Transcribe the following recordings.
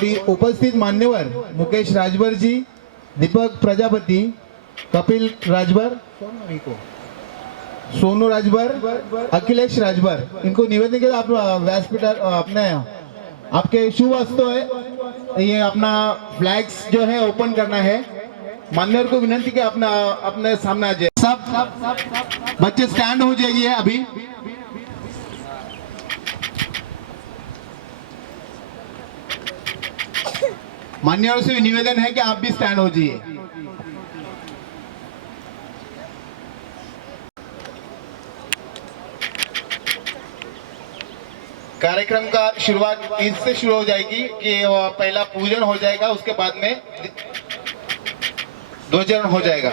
और उपस्थित मान्यवर मुकेश राजभर जी, दीपक प्रजापति, कपिल राजभर, सोनू राजभर, अखिलेश राजभर, इनको निवेदन के आप व्यासपीठ अपने आपके शुभ हस्तों है ये अपना फ्लैग्स जो है ओपन करना है। मान्यवर को विनंती कि अपना अपने सामने आ जाए। सब बच्चे स्टैंड हो जाइए अभी। मान्यवर से निवेदन है कि आप भी स्टैंड हो जाइए। कार्यक्रम का शुरुआत इससे शुरू हो जाएगी कि पहला पूजन हो जाएगा, उसके बाद में ध्वजारोहण हो जाएगा।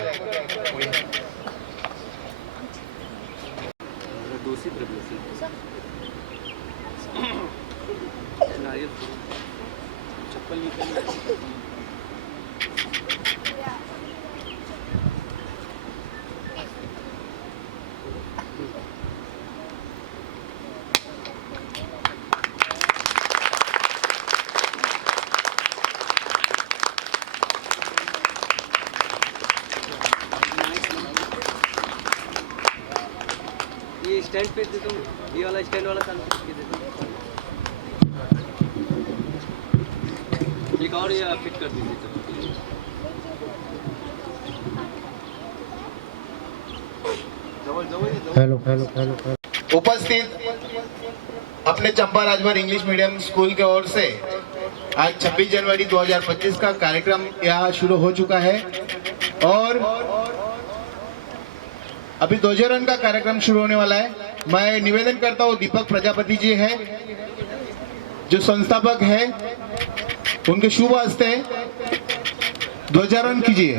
ये स्टैंड पे दे दो, ये वाला स्टैंड वाला चालू करके दे दो। एक और ये फिट कर दीजिए। Hello hello hello. उपस्थित अपने चंपा राजभर इंग्लिश मीडियम स्कूल की ओर से आज 26 जनवरी 2025 का कार्यक्रम यहाँ शुरू हो चुका है और अभी ध्वजारोहण का कार्यक्रम शुरू होने वाला है। मैं निवेदन करता हूँ दीपक प्रजापति जी है जो संस्थापक है, उनके शुभ हस्ते ध्वजारोहण कीजिए।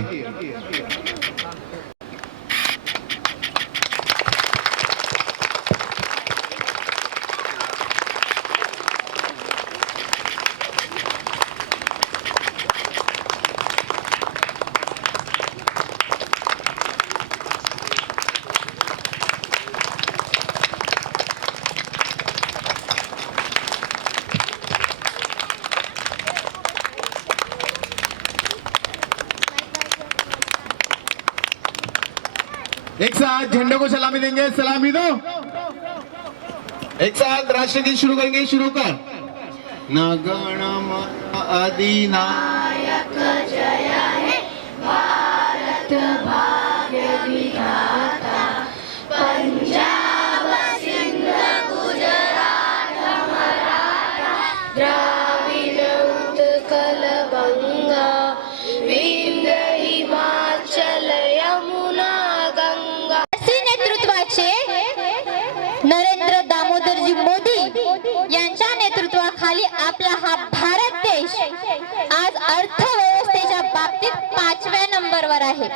एक साथ झंडे को सलामी देंगे, सलामी दो। एक साथ राष्ट्रगीत शुरू करेंगे, शुरू कर। नगणम अधिनायक जय हे भारत भाग्य विधाता, पंजाब सिंध गुजरात मराठा द्राविड उत्कल बंगा विंध्य हिमाचल यमुना गंगा। नेतृत्वाचे नरेंद्र दामोदरजी मोदी यांच्या नेतृत्वाखाली आपला हा भारत देश आज अर्थव्यवस्थेच्या बाबतीत 5व्या नंबरवर आहे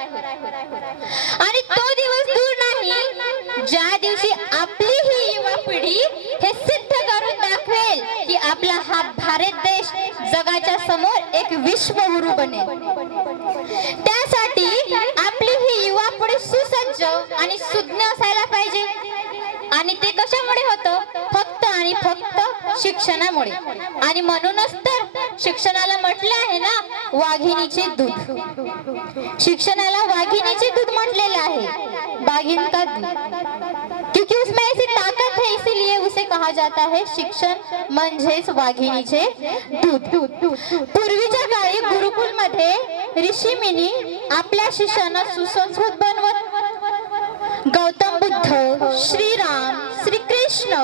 आणि तो दिवस दूर नाही ज्या दिवशी आपली ही युवा पिढी हे सिद्ध करून दाखवेल की आपला हा भारत देश जगाच्या समोर एक विश्वगुरू बनेल। त्यासाठी आपली ही युवा पिढी सुसज्ज आणि सुज्ञ असायला पाहिजे आणि ते कशामुळे होतं? फक्त आणि फक्त शिक्षणामुळे। आणि म्हणूनच तर शिक्षणाला म्हटलं आहे ना वाघिणीचे दूध। शिक्षणाला वाघिणीचे दूध म्हटलेलं आहे, बाघिन का दूध, क्योंकि उसमें ऐसी ताकत है इसीलिए उसे कहा जाता है शिक्षण म्हणजेच वाघिणीचे दूध। पूर्वीच्या काळी गुरुकुल मध्ये ऋषी मुनी आपल्या शिष्यांना सुसंस्कृत बनवत गौतम बुद्ध, श्रीराम, श्रीकृष्ण,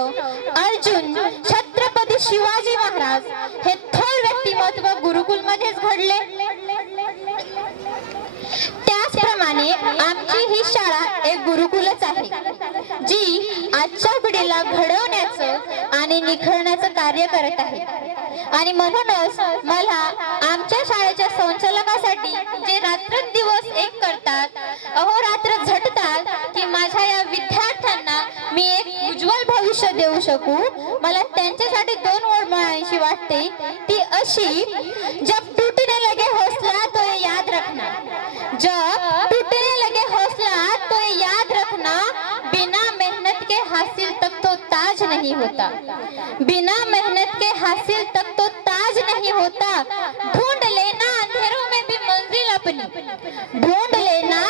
अर्जुन, छत्रपती शिवाजी महाराज हे थोर व्यक्तिमत्व गुरुकुल मध्येच घडले। त्याचप्रमाणे आमची ही शाळा एक गुरुकुलच आहे जी आजच्या पिढीला घडवण्याचं आणि निखळण्याचं कार्य करत आहे। आणि म्हणूनच मला आमच्या शाळेच्या संचालकासाठी जे रात्रंदिवस एक करतात, अहोरात्र झटतात की माझ्या या विद्यार्थ्यांना मी एक उज्ज्वल भविष्य देऊ शकू, मला त्यांच्यासाठी 2 ओळ म्हणायची वाटते ती अशी, जब टूटने लगे हौसला तो ये याद रखना, जब टूटने लगे हौसला तो ये याद रखना, बिना मेहनत के हासिल तक तो ताज नहीं होता, बिना मेहनत के हासिल तक तो ताज नहीं नहीं होता। ढूंढ लेना अंधेरों में भी मंजिल अपनी, ढूंढ लेना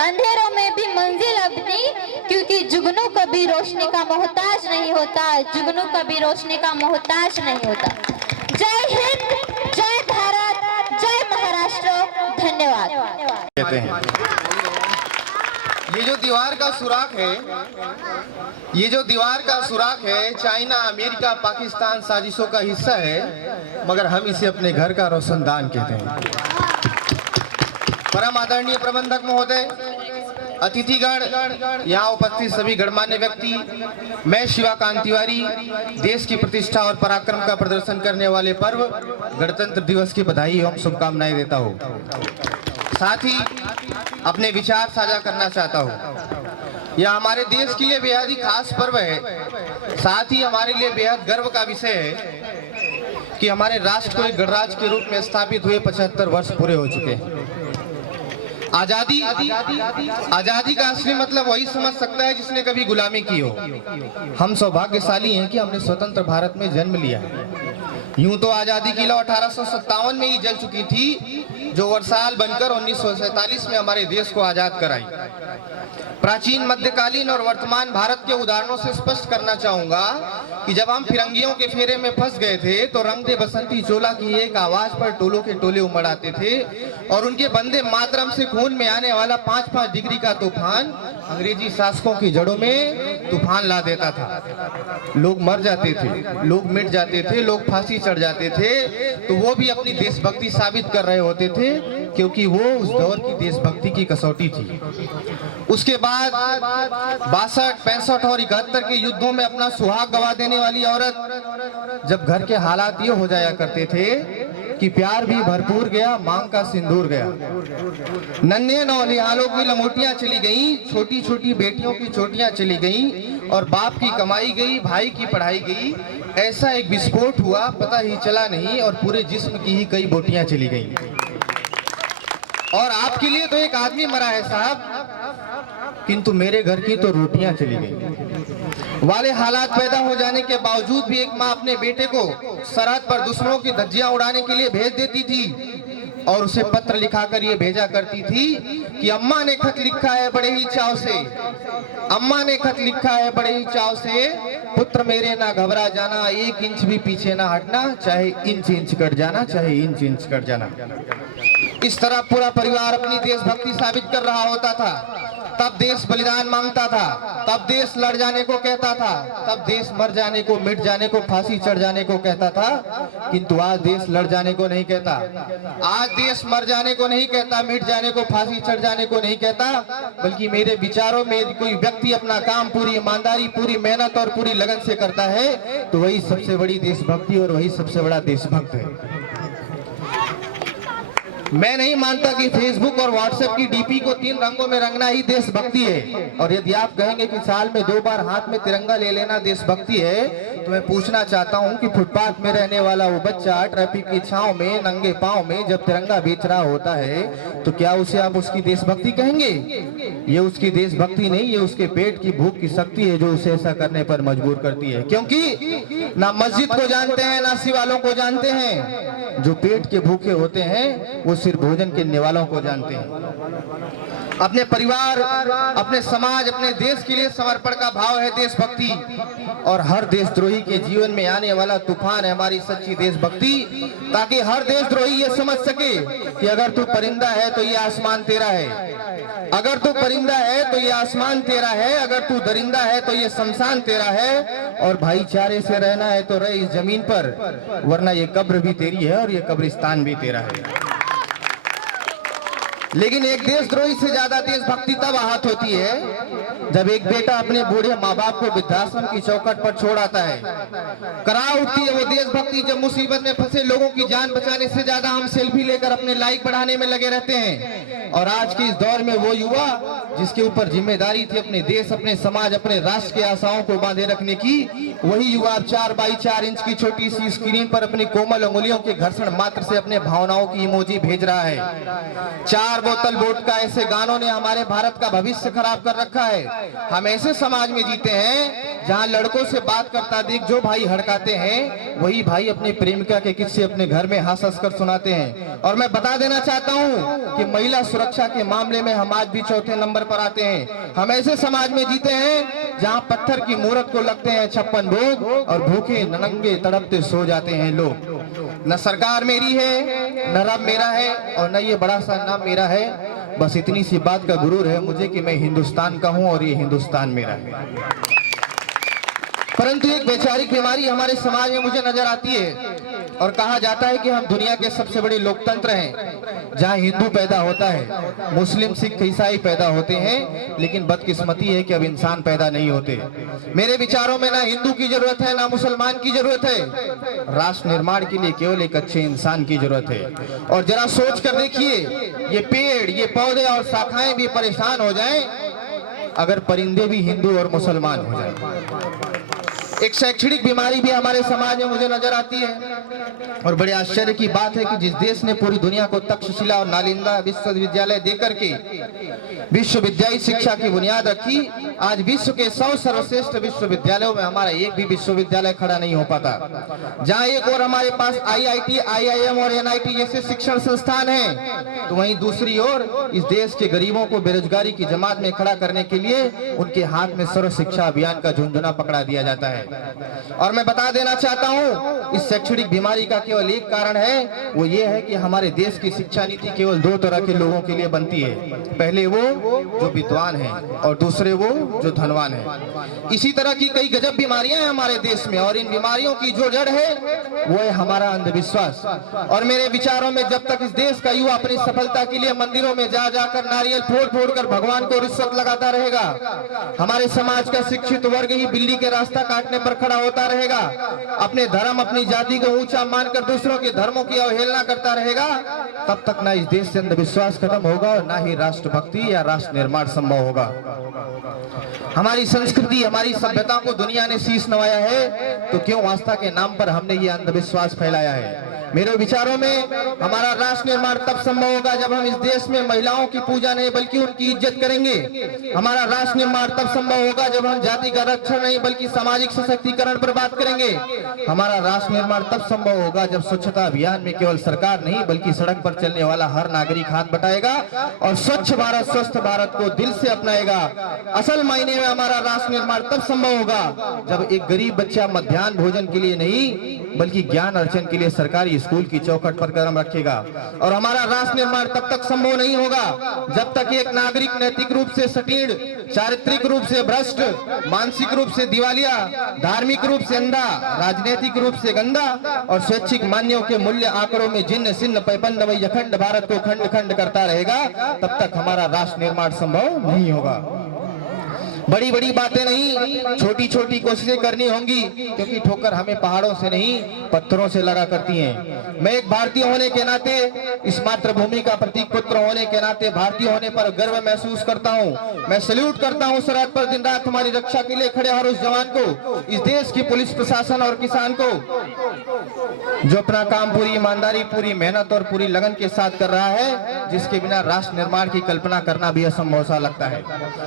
अंधेरों में भी मंजिल अपनी, क्योंकि जुगनू कभी रोशनी का मोहताज नहीं होता, जुगनू कभी रोशनी का मोहताज नहीं होता। जय हिंद, जय भारत, जय महाराष्ट्र। धन्यवाद। कहते हैं ये जो दीवार का सुराख है, ये जो दीवार का सुराख है, चाइना, अमेरिका, पाकिस्तान साजिशों का हिस्सा है, मगर हम इसे अपने घर का रोशनदान कहते हैं। परम आदरणीय प्रबंधक महोदय, अतिथिगण, यहाँ उपस्थित सभी गणमान्य व्यक्ति, मैं शिवाकांत तिवारी देश की प्रतिष्ठा और पराक्रम का प्रदर्शन करने वाले पर्व गणतंत्र दिवस की बधाई एवं शुभकामनाएं देता हूँ। साथ ही अपने विचार साझा करना चाहता हूँ। यह हमारे देश के लिए बेहद ही खास पर्व है, साथ ही हमारे लिए बेहद गर्व का विषय है कि हमारे राष्ट्र को एक गणराज्य के रूप में स्थापित हुए 75 वर्ष पूरे हो चुके हैं। आजादी का असली मतलब वही समझ सकता है जिसने कभी गुलामी की हो। हम सौभाग्यशाली हैं कि हमने स्वतंत्र भारत में जन्म लिया है। यूं तो आजादी की लौ 1857 में ही जल चुकी थी, जो वर्षाल बनकर 1947 में हमारे देश को आजाद कराई। प्राचीन, मध्यकालीन और वर्तमान भारत के उदाहरणों से स्पष्ट करना चाहूंगा कि जब हम फिरंगियों के फेरे में फंस गए थे तो रंग दे बसंती चोला की एक आवाज पर टोलों के टोले उमड़ आते थे और उनके बंदे मातरम से खून में आने वाला 5-5 डिग्री का तूफान अंग्रेजी शासकों की जड़ों में तूफान ला देता था। लोग मर जाते थे, लोग मिट जाते थे, लोग फांसी चढ़ जाते थे, तो वो भी अपनी देशभक्ति साबित कर रहे होते थे, क्योंकि वो उस दौर की देशभक्ति की कसौटी थी। उसके बाद 62, 65 और 71 के युद्धों में अपना सुहाग गवा देने वाली औरत, जब घर के हालात ये हो जाया करते थे कि प्यार भी भरपूर गया, मांग का सिंदूर गया, नन्हे नौनिहालों की लमोटियां चली गईं, छोटी छोटी बेटियों की चोटियां चली गईं और बाप की कमाई गई, भाई की पढ़ाई गई, ऐसा एक विस्फोट हुआ, पता ही चला नहीं और पूरे जिस्म की ही कई बोटियां चली गईं। और आपके लिए तो एक आदमी मरा है साहब, किंतु मेरे घर की तो रोटियां चली गई। वाले हालात पैदा हो जाने के बावजूद भी एक माँ अपने बेटे को सरहद पर दुश्मनों की धज्जियां उड़ाने के लिए भेज देती थी और उसे पत्र लिखाकर ये भेजा करती थी कि अम्मा ने खत लिखा है बड़े ही चाव से, अम्मा ने खत लिखा है बड़े ही चाव से, पुत्र मेरे ना घबरा जाना, 1 इंच भी पीछे ना हटना, चाहे इंच इंच कट जाना, चाहे इंच इंच कट जाना। इस तरह पूरा परिवार अपनी देशभक्ति साबित कर रहा होता था। तब देश बलिदान मांगता था, तब देश लड़ जाने को कहता था, तब देश मर जाने को, मिट जाने को, फांसी चढ़ जाने को कहता था, किंतु आज देश लड़ जाने को नहीं कहता। आज देश मर जाने को नहीं कहता, मिट जाने को, फांसी चढ़ जाने को नहीं कहता, बल्कि मेरे विचारों में कोई व्यक्ति अपना काम पूरी ईमानदारी, पूरी मेहनत और पूरी लगन से करता है तो वही सबसे बड़ी देशभक्ति और वही सबसे बड़ा देशभक्त है। मैं नहीं मानता कि फेसबुक और व्हाट्सएप की डीपी को 3 रंगों में रंगना ही देशभक्ति है। और यदि आप कहेंगे कि साल में 2 बार हाथ में तिरंगा ले लेना देशभक्ति है, तो मैं पूछना चाहता हूं कि फुटपाथ में रहने वाला वो बच्चा ट्रैफिक की छांव में नंगे पांव में जब तिरंगा बेच रहा होता है, तो क्या उसे आप उसकी देशभक्ति कहेंगे? ये उसकी देशभक्ति नहीं, ये उसके पेट की भूख की शक्ति है जो उसे ऐसा करने पर मजबूर करती है। क्योंकि ना मस्जिद को जानते हैं, ना शिवालों को जानते हैं। जो पेट के भूखे होते हैं वो सिर्फ भोजन के निवालों को जानते हैं। अपने परिवार, अपने समाज, अपने देश के लिए समर्पण का भाव है देशभक्ति। और हर देशद्रोही के जीवन में आने वाला तूफान है हमारी सच्ची देशभक्ति, ताकि हर देशद्रोही ये समझ सके कि अगर तू परिंदा है तो ये आसमान तेरा है, अगर तू परिंदा है तो ये आसमान तेरा है, अगर तू दरिंदा है तो ये शमशान तेरा है, और भाईचारे से रहना है तो रह इस जमीन पर, वरना ये कब्र भी तेरी है और ये कब्रिस्तान भी तेरा है। लेकिन एक देशद्रोही से ज्यादा देशभक्ति तब आहत होती है जब एक बेटा अपने बूढ़े माँ बाप को वृद्धाश्रम की चौखट पर छोड़ आता है। करा उठती है वो देशभक्ति जब मुसीबत में फंसे लोगों की जान बचाने से ज्यादा हम सेल्फी लेकर अपने लाइक बढ़ाने में लगे रहते हैं। और आज के इस दौर में वो युवा जिसके ऊपर जिम्मेदारी थी अपने देश, अपने समाज, अपने राष्ट्र की आशाओं को बांधे रखने की, वही युवा 4x4 इंच की छोटी सी स्क्रीन पर अपनी कोमल अंगुलियों के घर्षण मात्र से अपने भावनाओं की इमोजी भेज रहा है। 4 बोतल वोडका ऐसे गानों ने हमारे भारत का भविष्य खराब कर रखा है। हम ऐसे समाज में जीते हैं जहाँ लड़कों से बात करता देख जो भाई हड़काते हैं वही भाई अपनी प्रेमिका के किस्से अपने घर में हंस हंस कर सुनाते हैं। और मैं बता देना चाहता हूँ कि महिला सुरक्षा के मामले में हम आज भी चौथे नंबर पर आते हैं। हम ऐसे समाज में जीते हैं जहाँ पत्थर की मूरत को लगते हैं 56 भोग और भूखे नंगे तड़पते सो जाते हैं लोग। न सरकार मेरी है, न रब मेरा है, और न ये बड़ा सा नाम मेरा है। बस इतनी सी बात का गुरूर है मुझे कि मैं हिंदुस्तान का हूं और ये हिंदुस्तान मेरा है। परंतु एक वैचारिक बीमारी हमारे समाज में मुझे नजर आती है, और कहा जाता है कि हम दुनिया के सबसे बड़े लोकतंत्र हैं। जहां हिंदू पैदा होता है, मुस्लिम सिख ईसाई पैदा होते हैं, लेकिन बदकिस्मती है कि अब इंसान पैदा नहीं होते। मेरे विचारों में ना हिंदू की जरूरत है ना मुसलमान की जरूरत है। राष्ट्र निर्माण के लिए केवल एक अच्छे इंसान की जरूरत है। और जरा सोच कर देखिए, ये पेड़, ये पौधे और शाखाएं भी परेशान हो जाएं अगर परिंदे भी हिंदू और मुसलमान हो जाएं। एक शैक्षणिक बीमारी भी हमारे समाज में मुझे नजर आती है, और बड़े आश्चर्य की बात है कि जिस देश ने पूरी दुनिया को तक्षशिला और नालंदा विश्वविद्यालय देकर के विश्वविद्यालय शिक्षा की बुनियाद रखी, आज विश्व के 100 सर्वश्रेष्ठ विश्वविद्यालयों में हमारा एक भी विश्वविद्यालय खड़ा नहीं हो पाता। जहां एक और हमारे पास IIT, IIM और NIT जैसे शिक्षण संस्थान हैं, तो वहीं दूसरी ओर इस देश के गरीबों को बेरोजगारी की जमात में खड़ा करने के लिए उनके हाथ में सर्व शिक्षा अभियान का झुंझुना पकड़ा दिया जाता है। और मैं बता देना चाहता हूं, इस शैक्षणिक बीमारी का केवल एक कारण है, वो ये है कि हमारे देश की शिक्षा नीति केवल 2 तरह के लोगों के लिए बनती है। पहले वो जो विद्वान हैं और दूसरे वो जो धनवान हैं। इसी तरह की कई गजब बीमारियां हैं हमारे देश में, और इन बीमारियों की जो जड़ है वो है हमारा अंधविश्वास। और मेरे विचारों में जब तक इस देश का युवा अपनी सफलता के लिए मंदिरों में जा जाकर नारियल फोड़ फोड़ कर भगवान को रिश्वत लगाता रहेगा, हमारे समाज का शिक्षित वर्ग ही बिल्ली के रास्ता काटने पर खड़ा होता रहेगा, अपने धर्म अपनी जाति को ऊंचा मानकर दूसरों के धर्मों की अवहेलना करता रहेगा, तब तक ना इस देश से अंधविश्वास खत्म होगा और ना ही राष्ट्रभक्ति या राष्ट्र निर्माण संभव होगा। हमारी संस्कृति, हमारी सभ्यता को दुनिया ने शीश नवाया है, तो क्यों आस्था के नाम पर हमने ये अंधविश्वास फैलाया है। मेरे विचारों में हमारा राष्ट्र निर्माण तब संभव होगा जब हम इस देश में महिलाओं की पूजा नहीं बल्कि उनकी इज्जत करेंगे। हमारा राष्ट्र निर्माण तब संभव होगा जब हम जाति का रक्षण नहीं बल्कि सामाजिक सशक्तिकरण पर बात करेंगे। हमारा राष्ट्र निर्माण तब संभव होगा जब स्वच्छता अभियान में केवल सरकार नहीं बल्कि सड़क पर चलने वाला हर नागरिक हाथ बटाएगा और स्वच्छ भारत स्वस्थ भारत को दिल से अपनाएगा। असल मायने में हमारा राष्ट्र निर्माण तब संभव होगा जब एक गरीब बच्चा मध्याह्न भोजन के लिए नहीं बल्कि ज्ञान अर्जन के लिए सरकारी स्कूल की चौखट पर कदम रखेगा। और हमारा राष्ट्र निर्माण तब तक संभव नहीं होगा जब तक एक नागरिक नैतिक रूप से सटीर्ण, चारित्रिक रूप से भ्रष्ट, मानसिक रूप से दिवालिया, धार्मिक रूप से अंधा, राजनीतिक रूप से गंदा और स्वैच्छिक मान्यों के मूल्य आंकड़ों में जिन्न सिन्न पैपंद वही अखंड भारत को खंड खंड करता रहेगा, तब तक हमारा राष्ट्र निर्माण संभव नहीं होगा। बड़ी बड़ी बातें नहीं, छोटी छोटी कोशिशें करनी होंगी, क्योंकि ठोकर हमें पहाड़ों से नहीं पत्थरों से लगा करती हैं। मैं एक भारतीय होने के नाते, इस मातृभूमि का प्रतीक पुत्र होने के नाते भारतीय होने पर गर्व महसूस करता हूं। मैं सैल्यूट करता हूं सरहद पर दिन रात हमारी रक्षा के लिए खड़े हर उस जवान को, इस देश की पुलिस प्रशासन और किसान को जो अपना काम पूरी ईमानदारी, पूरी मेहनत और पूरी लगन के साथ कर रहा है, जिसके बिना राष्ट्र निर्माण की कल्पना करना भी असंभव सा लगता है।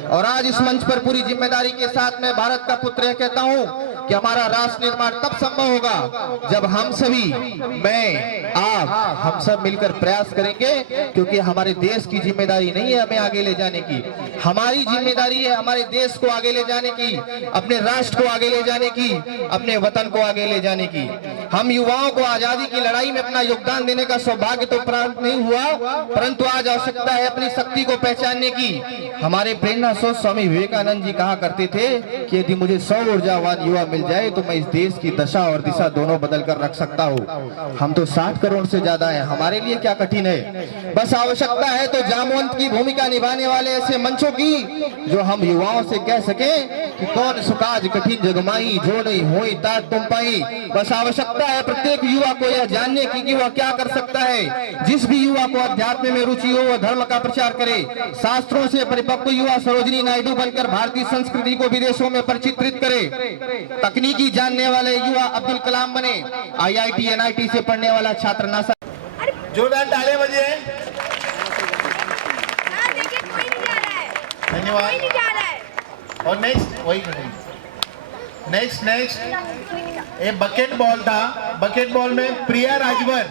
और आज इस मंच पर पूरी जिम्मेदारी के साथ मैं भारत का पुत्र यह कहता हूं कि हमारा राष्ट्र निर्माण तब संभव होगा जब हम सभी, मैं, आप, हम सब मिलकर प्रयास करेंगे, क्योंकि हमारे देश की जिम्मेदारी नहीं है हमें आगे ले जाने की, हमारी जिम्मेदारी है हमारे देश को आगे ले जाने की, अपने राष्ट्र को आगे ले जाने की, अपने वतन को आगे ले जाने की। हम युवाओं को आजादी की लड़ाई में अपना योगदान देने का सौभाग्य तो प्राप्त नहीं हुआ, परंतु आज आवश्यकता है अपनी शक्ति को पहचानने की। हमारे प्रेरणा स्रोत स्वामी विवेकानंद जी कहा करते थे कि यदि मुझे 100 ऊर्जावान युवा मिल जाए तो मैं इस देश की दशा और दिशा दोनों बदल कर रख सकता हूँ। हम तो 60 करोड़ से ज्यादा हैं, हमारे लिए क्या कठिन है। बस आवश्यकता है तो जामवंत की भूमिका निभाने वाले ऐसे मंचों की, जो हम युवाओं से कह सके कि कौन सुकाज कठिन जगमाई, जो नहीं होई तात तुम पाई। बस आवश्यकता है प्रत्येक युवा को यह जानने की कि वह क्या कर सकता है। जिस भी युवा को अध्यात्म में रुचि हो वह धर्म का प्रचार करे, शास्त्रों से परिपक्व युवा सरोजिनी नायडू बनकर भारतीय संस्कृति को विदेशों में परिचित्रित करे, तकनीकी जानने वाले युवा अब्दुल कलाम बने, IIT NIT से पढ़ने वाला छात्र नासा। जोरदार तालियां बजिए। देखिए कोई नहीं जा रहा है, धन्यवाद। कोई नहीं जा रहा है। और नेक्स्ट वही करेंगे। नेक्स्ट ये बकेट बॉल था, बकेट बॉल में प्रिया राजभर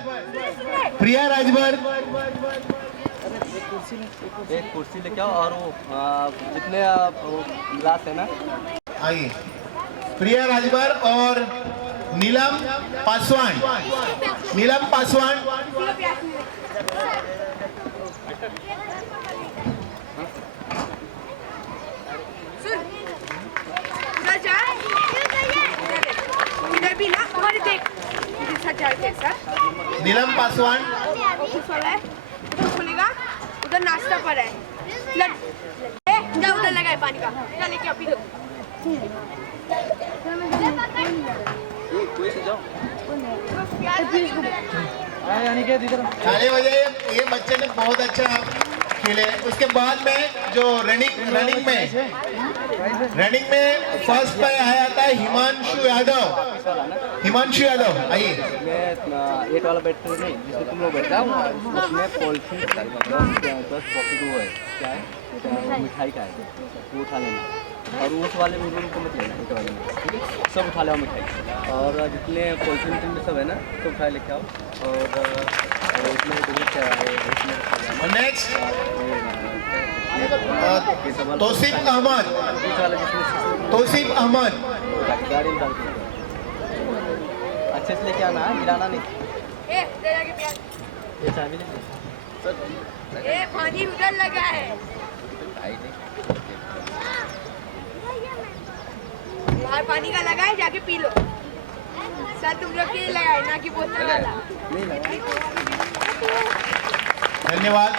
एक कुर्सी लेके आओ और वो जितने वो गिलास है ना, आइए प्रिया राजभर और नीलम पासवान इधर भी ना और देख इधर सजा कैसा नीलम पासवान ऑफिस वाला है उधर खुलेगा उधर नाश्ता पर है जा उधर लगाए पानी का जा लेके अभी दो कोई से जाओ। ताली बजाइए, ये बच्चे ने बहुत अच्छा खेले। उसके बाद में जो रनिंग में फर्स्ट पे आया था हिमांशु यादव आइए। मैं एट वाला बैठते नहीं जिसमें तुम लोग बैठा हूँ उसमें पॉलिथीन 10 पॉकेट वो है क्या है मिठाई का है वो उठा लेना और उस वाले में को मत लेना एट वाले में ठीक है सब उठा लो मिठाई और जितने पॉलिथीन में सब है ना सब उठा लेके आओ और उसमें क्या है और नेक्स्ट तौसीफ अहमद गाड़ी में डाल के अच्छे से लेके आना गिराना नहीं ए ले जाके प्याज ये चाबी ले ए पानी उधर लगा है बाहर पानी का लगा है जाके पी लो सर तुम लोग के लिए लगाए ना कि बोतल वाला धन्यवाद।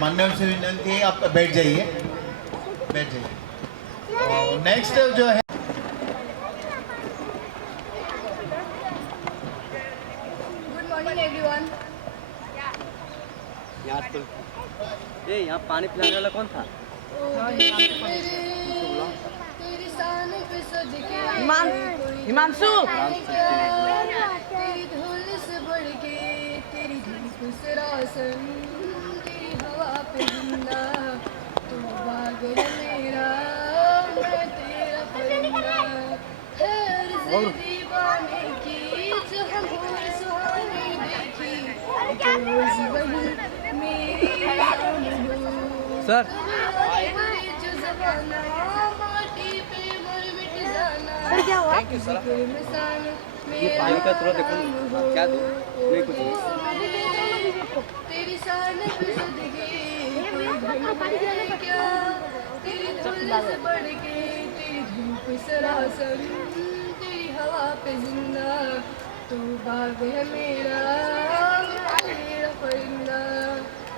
मान्यवर से विनती है आप बैठ जाइए। नेक्स्ट जो है गुड मॉर्निंग एवरीवन यहाँ पानी पिलाने वाला कौन था? हिमांशु तेरी धूल से बढ़ के तेरी धूप से रोशन तेरी हवा पे जिंदा तू पागल मेरा मैं तेरा परिंदा हर दीवाने की जो हम भोर सुहानी देखी रोज वही मेरी शान हो सर जो ज़माना माटी पे मर मिट जाना थैंक यू सर। ये पानी का थोड़ा देखो क्या दो नहीं कुछ नहीं। तेरी शान पे ज़िंदगी कोई धन है क्या तेरी धूल से बढ़ के तेरी धूप सरासर तेरी हवा पे जिंदा तू बाग है मेरा परिंदा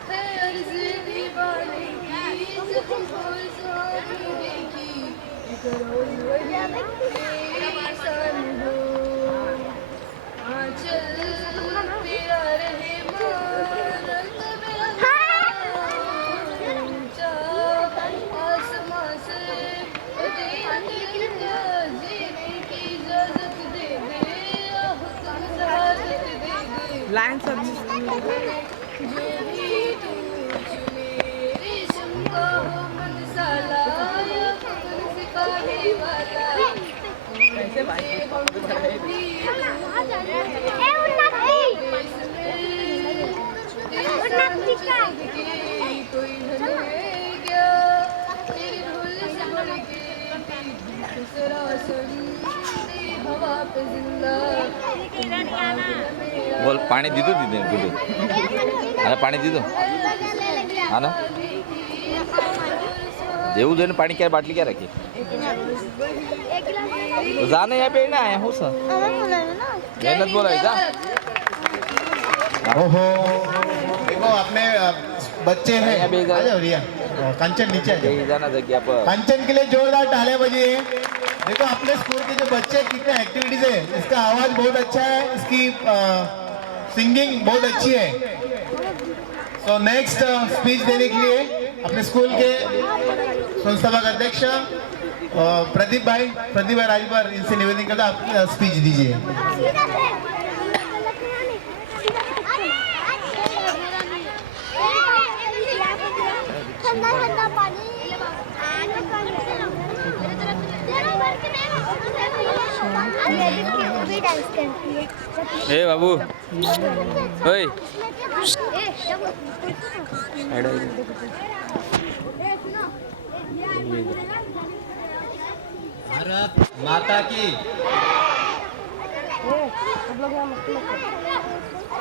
है अर्ज़ दीवाने की जो हम भोर सुहानी देखी एक रोज वही तेरी शान हो आंचल तेरा रहे रंग मेरा ऊंचा आसमां से जीने की इजाजत दे दे हुक्म शहादत दे दे लाइन सब जो भी तू चुने रेशम का हो मनसाला या फूल से काढ़े वाला कैसे भाई कोई धन है क्या तेरी धूल से बढ़ के तेरी धूप सरासन तेरी हवा पे जिंदा बोल पाणी दिदो दिदे गुडू अरे पाणी दिदो हा ना देऊ दे पाणी क्या बाटली क्या रखी तो जाना यहाँ पे ना आया हो सर मेहनत बोला जा ओहो देखो अपने बच्चे हैं आ जाओ रिया कंचन नीचे आ जाओ। जाना जगह पर कंचन के लिए जोरदार तालियां बजिए। देखो अपने स्कूल के जो बच्चे कितने एक्टिविटीज है, इसका आवाज बहुत अच्छा है, इसकी सिंगिंग बहुत अच्छी है। तो नेक्स्ट स्पीच देने के लिए अपने स्कूल के संस्थापक अध्यक्ष प्रदीप भाई राजभर इनसे निवेदन करता आप स्पीच दीजिए। ए बाबू ओए साइड आ जा। भारत माता की।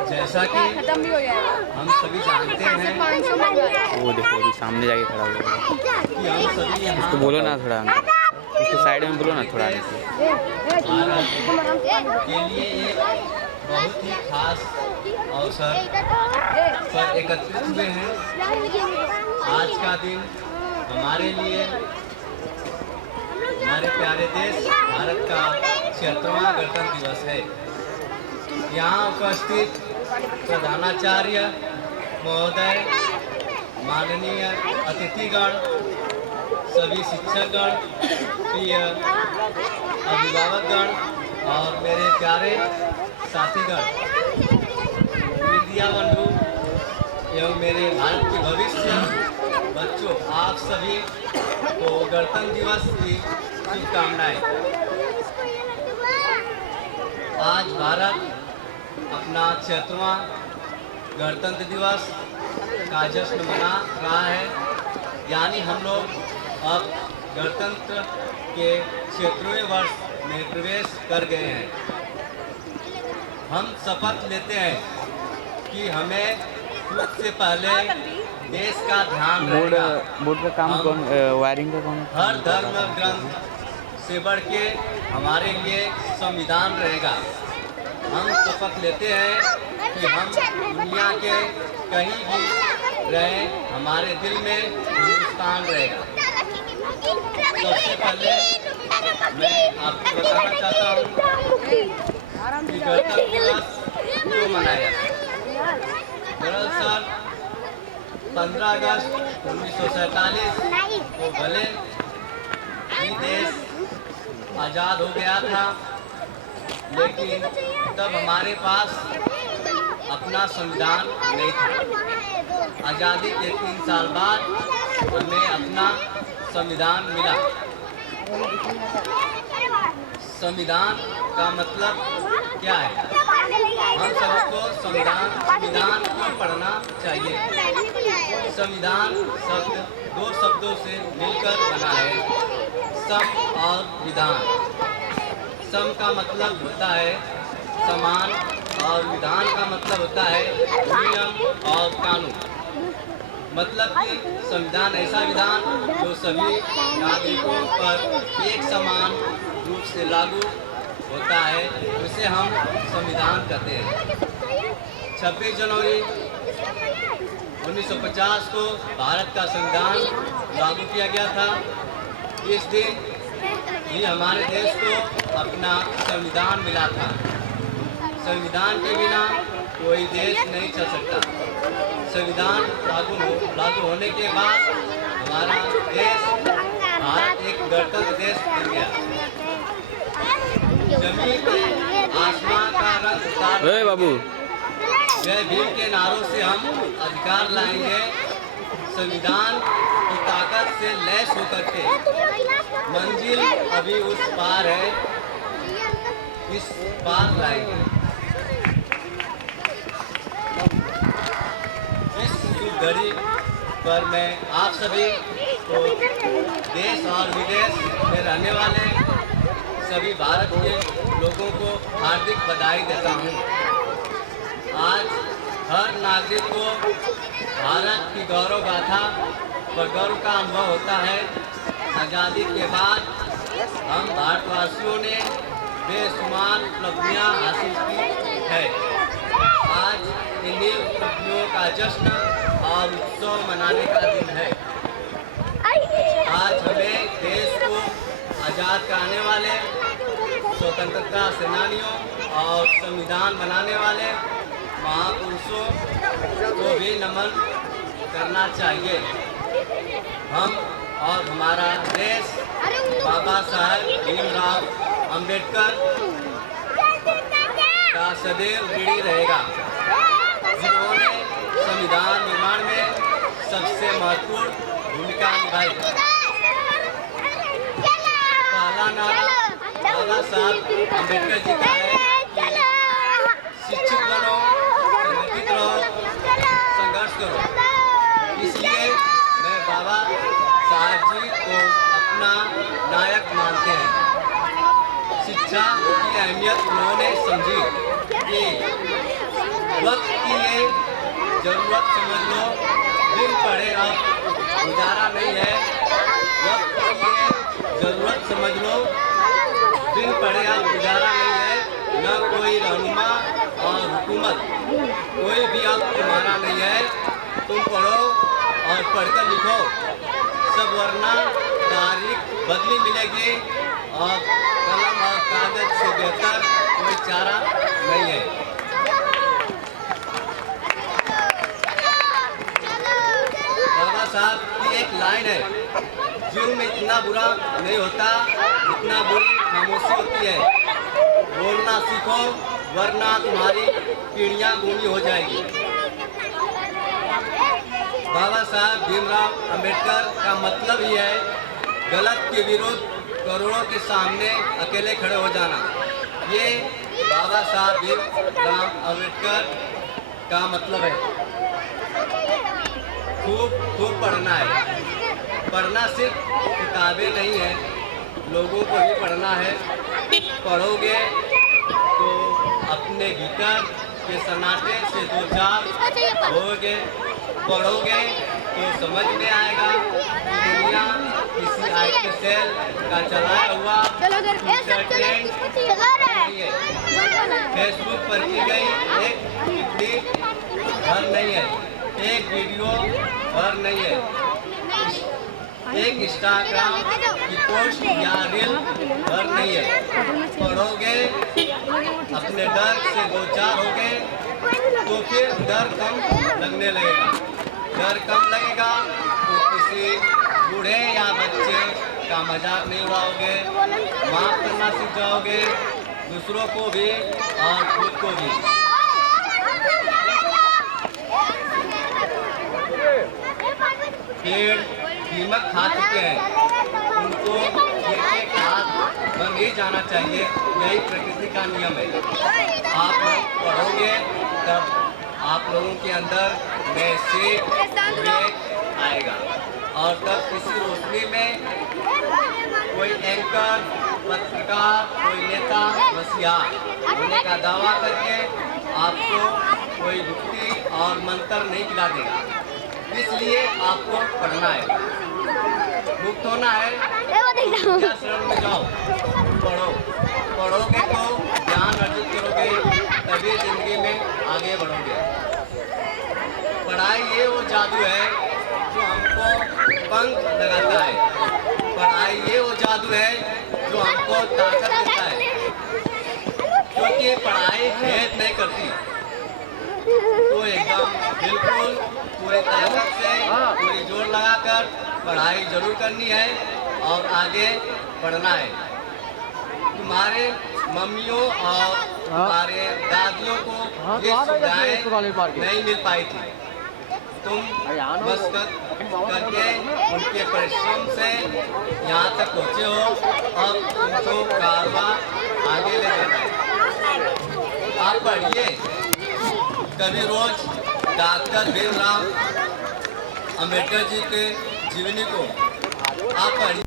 जैसा कि हम सभी जानते हैं वो देखो अभी सामने जाके खड़ा हो गया। कि हम सभी यहाँ उसको बोलो ना थोड़ा अंदर, उसको साइड में बोलो ना थोड़ा आने के। भारत के लिए एक बहुत ही खास अवसर पर एकत्रित हुए हैं। आज का दिन हमारे लिए, हमारे प्यारे देश भारत का 76वां गणतंत्र दिवस है। यहाँ उपस्थित प्रधानाचार्य महोदय, माननीय अतिथिगण, सभी शिक्षकगण, प्रिय अभिभावकगण और मेरे प्यारे साथीगण, मीडिया बंधु एवं मेरे भारत के भविष्य बच्चों, आप सभी को गणतंत्र दिवस की शुभकामनाएं। आज भारत अपना 76वां गणतंत्र दिवस का जश्न मना रहा है। यानी हम लोग अब गणतंत्र के 76वें वर्ष में प्रवेश कर गए हैं। हम शपथ लेते हैं कि हमें खुद से पहले देश का ध्यान रहेगा। बोर्ड का काम कौन, वायरिंग का कौन? हर धर्म ग्रंथ से बढ़ के हमारे लिए संविधान रहेगा। हम शपथ लेते हैं कि हम दुनिया के कहीं भी रहें, हमारे दिल में हिंदुस्तान रहेगा। सबसे पहले मैं आपको बताना चाहता हूँ कि गणतंत्र दिवस क्यों मनाया। दरअसल 15 अगस्त 1947 को भले ही देश आज़ाद हो गया था, लेकिन तब हमारे पास अपना संविधान नहीं था। आज़ादी के 3 साल बाद हमें अपना संविधान मिला। संविधान का मतलब क्या है? हम सबको संविधान को पढ़ना चाहिए। संविधान शब्द 2 शब्दों से मिलकर बना है, सम और विधान। सम का मतलब होता है समान और विधान का मतलब होता है नियम और कानून। मतलब कि संविधान ऐसा विधान जो सभी नागरिकों पर एक समान रूप से लागू होता है, उसे हम संविधान कहते हैं। 26 जनवरी 1950 को भारत का संविधान लागू किया गया था। इस दिन ही हमारे देश को अपना संविधान मिला था। संविधान के बिना कोई देश नहीं चल सकता। संविधान लागू होने के बाद हमारा देश भारत एक गणतंत्र देश बन गया। जमीन पे आसमान का रंग उतार ओए बाबू, जय भीम के नारों से हम अधिकार लाएंगे। संविधान की ताकत से लैस होकर के मंजिल अभी उस पार है, इस पार लाएंगे। इस शुभ घड़ी पर मैं आप सभी को देश और विदेश में रहने वाले सभी भारत के लोगों को हार्दिक बधाई देता हूँ। आज हर नागरिक को भारत की गौरव गाथा पर गर्व का अनुभव होता है। आज़ादी के बाद हम भारतवासियों ने बेशुमार उपलब्धियाँ हासिल की है। आज इन्हीं उपलब्धियों का जश्न और उत्सव मनाने का दिन है। आज हमें देश को आज़ाद कराने वाले स्वतंत्रता सेनानियों और संविधान बनाने वाले महापुरुषों को भी नमन करना चाहिए। हम और हमारा देश बाबा साहेब भीमराव अंबेडकर का सदैव ऋणी रहेगा, जिन्होंने संविधान निर्माण में सबसे महत्वपूर्ण भूमिका निभाई। पहला नारा बाबा साहब अंबेडकर जी का है कि समझी कि वक्त की ये जरूरत समझ लो, बिन पढ़े अब गुजारा नहीं है। वक्त की ये जरूरत समझ लो, बिन पढ़े अब गुजारा नहीं है। न कोई रहनुमा और हुकूमत कोई भी अब तुम्हारा नहीं है। तुम पढ़ो और पढ़कर लिखो सब, वरना तारीख बदली मिलेगी और कलम और कागज से बेहतर कोई चारा नहीं है। बाबा साहब की एक लाइन है, जुर्म इतना बुरा नहीं होता जितना बुरी खामोशी होती है। बोलना सीखो वरना तुम्हारी पीढ़ियां गूंगी हो जाएगी। बाबा साहब भीमराव अंबेडकर का मतलब ही है गलत के विरुद्ध करोड़ों के सामने अकेले खड़े हो जाना। ये बाबा साहब भीमराव अंबेडकर का मतलब है। खूब खूब पढ़ना है। पढ़ना सिर्फ किताबें नहीं है, लोगों को भी पढ़ना है। पढ़ोगे तो अपने भीतर के सन्नाटे से दो चार होगे। पढ़ोगे तो समझ में आएगा कि दुनिया किसी आईटी सेल का चलाया हुआ इंटरटेन नहीं है। फेसबुक पर की गई एक टिप्पणी भर नहीं है, एक वीडियो भर नहीं है, एक इंस्टाग्राम की पोस्ट या रील भर नहीं है। पढ़ोगे, अपने डर से दो चार होगे तो फिर डर कम लगने लगेगा। डर कम लगेगा तो किसी बूढ़े या बच्चे का मजाक नहीं उड़ाओगे, माफ करना सीख जाओगे, दूसरों को भी और खुद को भी। पेड़ दीमक खा चुके हैं, उनको गिरने के हाथ बन ही जाना चाहिए। यही प्रकृति का नियम है। आप लोग पढ़ोगे तब आप लोगों के अंदर में से विवेक आएगा और तब किसी रोशनी में कोई एंकर, पत्रकार, कोई नेता होशियार होने का दावा करके आपको कोई युक्ति और मंत्र नहीं पिला देगा। इसलिए आपको पढ़ना है, मुक्त होना है। शरण में जाओ, पढ़ो। पढ़ोगे तो ज्ञान अर्जित करोगे, तभी जिंदगी में आगे बढ़ोगे। पढ़ाई ये वो जादू है जो हमको पंख लगाता है। पढ़ाई ये वो जादू है जो हमको ताकत देता है, क्योंकि पढ़ाई भेद नहीं करती। तो एकदम बिल्कुल पूरी ताकत से, पूरी जोर लगाकर पढ़ाई जरूर करनी है और आगे बढ़ना है। तुम्हारे मम्मियों और तुम्हारे दादियों को ये सुविधाएं नहीं मिल पाई थी। तुम मशक्कत करके उनके परिश्रम से यहाँ तक पहुँचे हो। अब तुमको कारवां आगे ले जाना है। आप पढ़िए कभी रोज डॉक्टर भीमराव अंबेडकर जी के जीवनी को आप पढ़िए।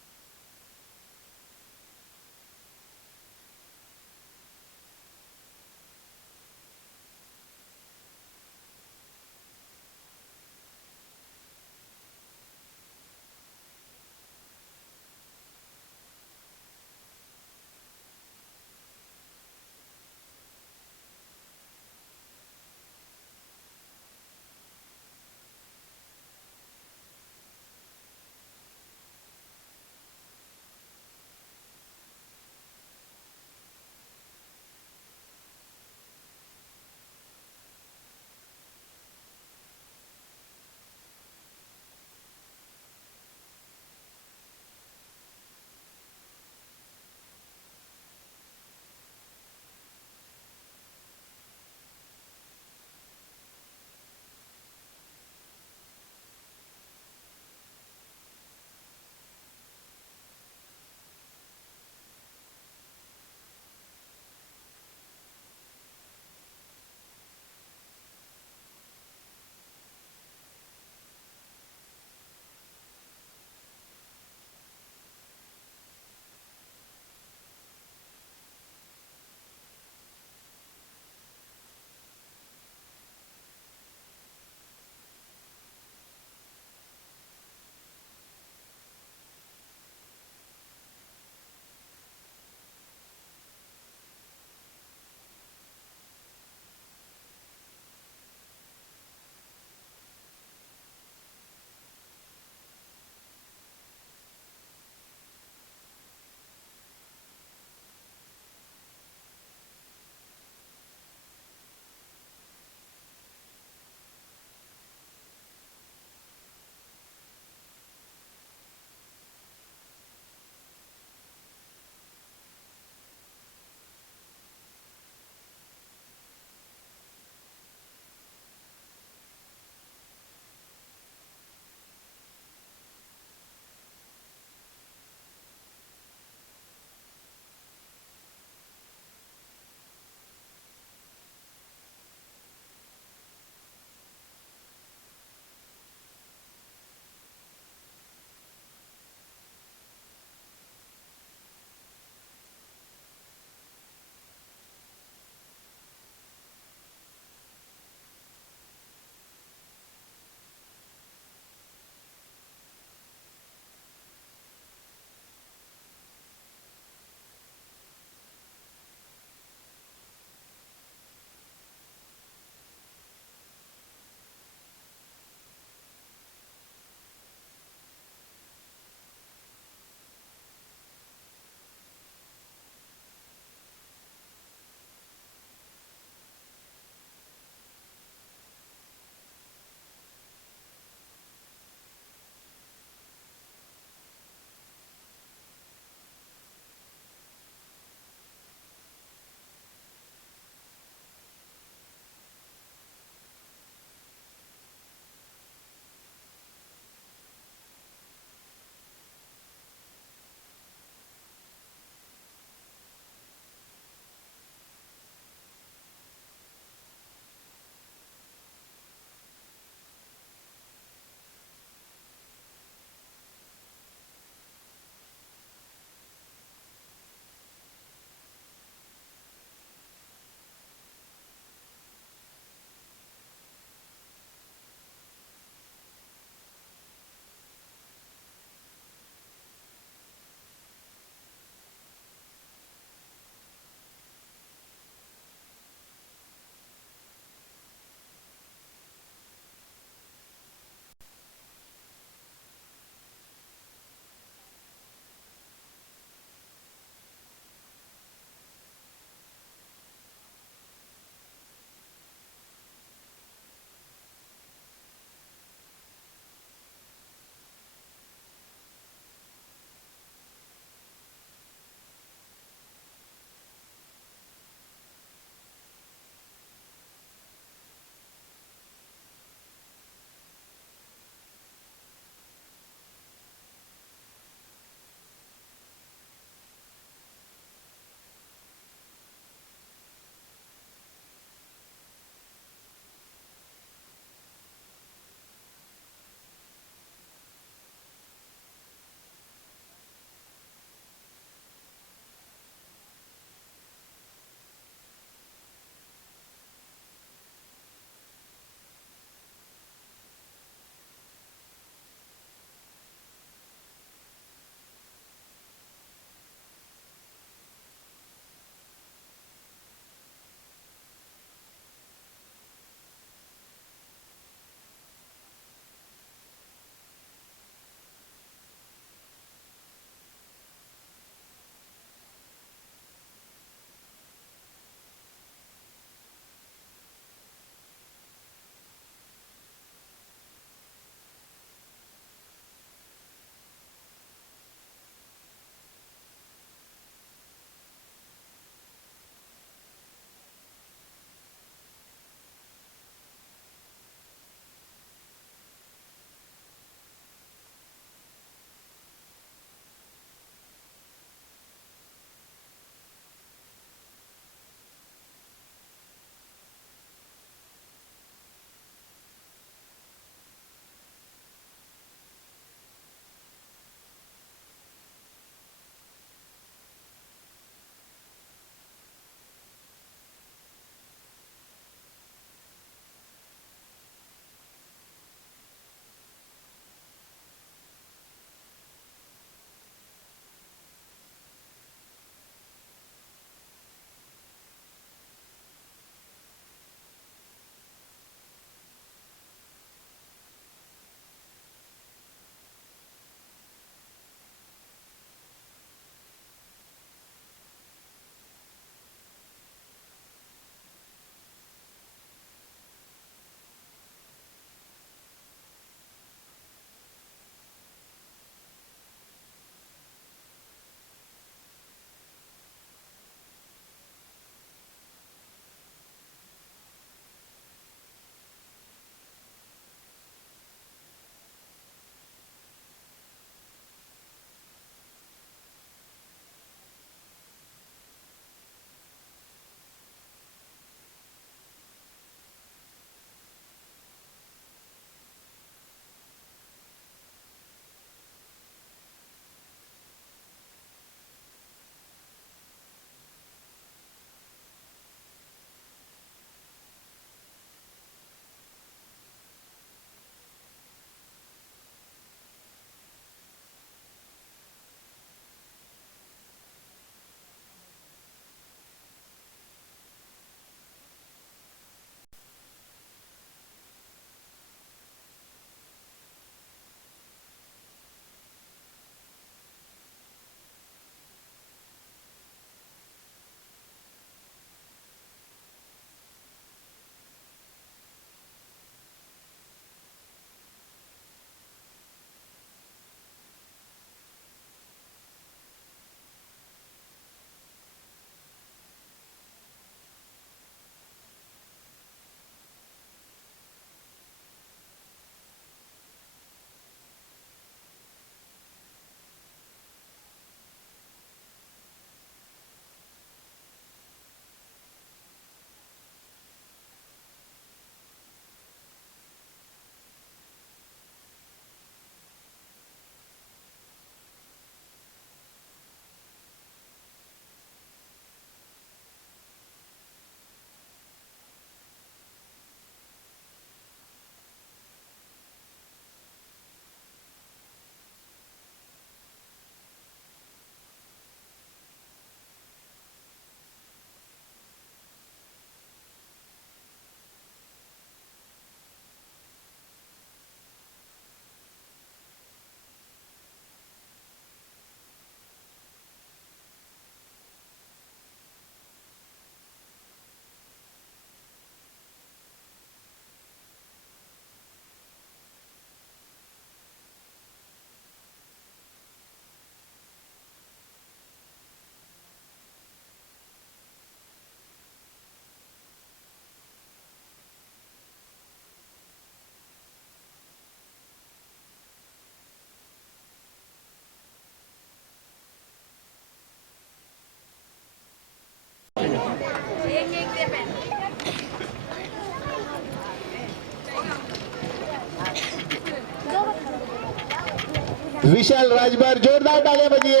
विशाल राजभर, जोरदार तालियां बजिए।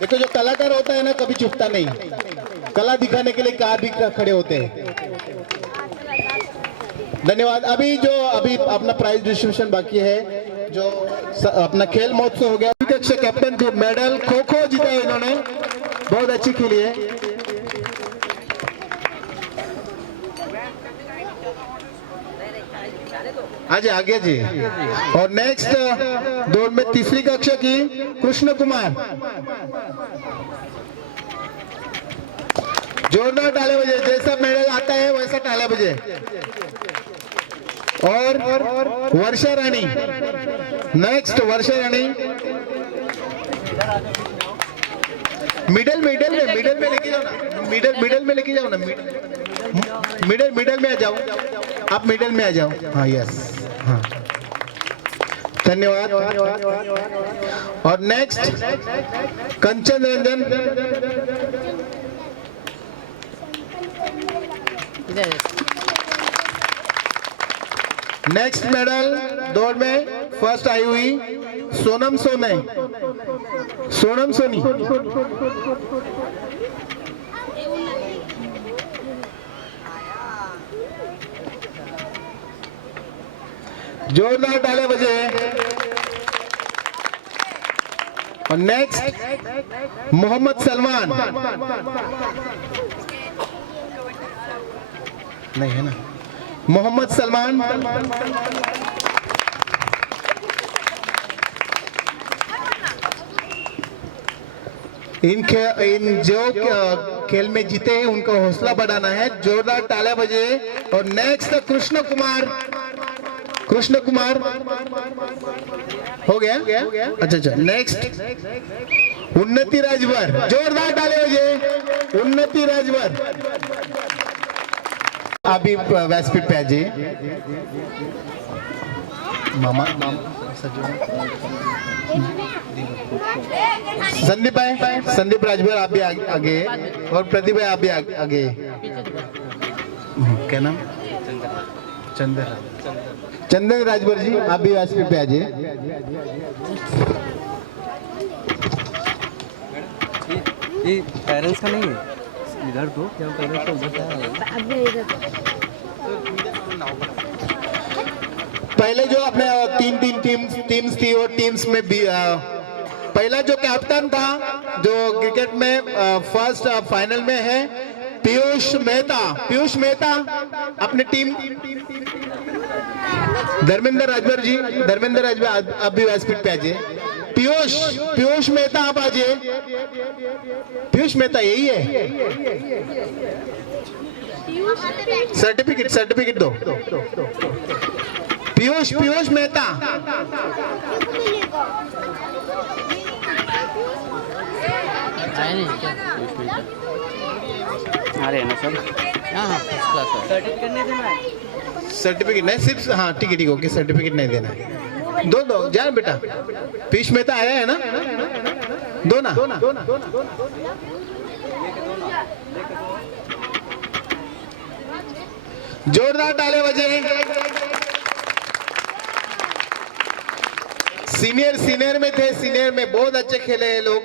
देखो जो कलाकार होता है ना कभी चुपता नहीं, कला दिखाने के लिए कहाँ भी खड़े होते हैं। धन्यवाद। अभी अपना प्राइज डिस्ट्रीब्यूशन बाकी है, जो अपना खेल महोत्सव हो गया। कक्षा कैप्टन को मेडल खो खो जीता है इन्होंने, बहुत अच्छी खेली है। आज आगे जी। और नेक्स्ट दौड़ में तीसरी कक्षा की कृष्ण कुमार, जोरदार ताली बजे। जैसा मेडल आता है वैसा ताली बजे। और वर्षा रानी, नेक्स्ट वर्षा रानी मिडल में लेके जाओ ना, मिडल में लेके जाओ ना, मिडल में आ जाओ, आप मिडल में आ जाओ। हाँ यस, हाँ धन्यवाद। और नेक्स्ट कंचन रंजन, नेक्स्ट मेडल दौड़ में फर्स्ट आई हुई सोनम सोनी। जोरदार तालियां बजे। और नेक्स्ट मोहम्मद सलमान, नहीं है ना, मोहम्मद सलमान। इन जो खेल में जीते हैं उनका हौसला बढ़ाना है। जोरदार तालियां बजे। और नेक्स्ट कृष्ण कुमार हो गया। अच्छा, नेक्स्ट उन्नति राजभर, जोरदार तालियां बजे। उन्नति राजभर अभी व्यासपीठ पे आजी। मामा संदीप राजभर आप भी आगे, और प्रदीप भाई आप भी आगे। क्या नाम? चंदन राजभर जी, आप भी व्यासपीठ पे आजिए। ये पेरेंट्स का नहीं है, इधर दो, क्या पेरेंट्स का उधर है। पहले जो अपने तीन टीम्स थी, और टीम्स में भी पहला जो कैप्टन था जो क्रिकेट में फर्स्ट फाइनल में है, पीयूष मेहता अपनी टीम। धर्मेंद्र राजभर आप भी व्यासपीठ पे आजिए। पीयूष मेहता आप आजिए। पीयूष मेहता यही है। सर्टिफिकेट दो। पीयूष मेहता। अरे ना सब, हाँ फर्स्ट क्लास है। सर्टिफिकेट नहीं देना है। सर्टिफिकेट नहीं, सिर्फ हाँ ठीक है ओके, सर्टिफिकेट नहीं देना है। दो जान बेटा, पीयूष मेहता आया है ना, दो ना। जोरदार तालियां बजे। सीनियर में थे, सीनियर में बहुत अच्छे खेले हैं लोग।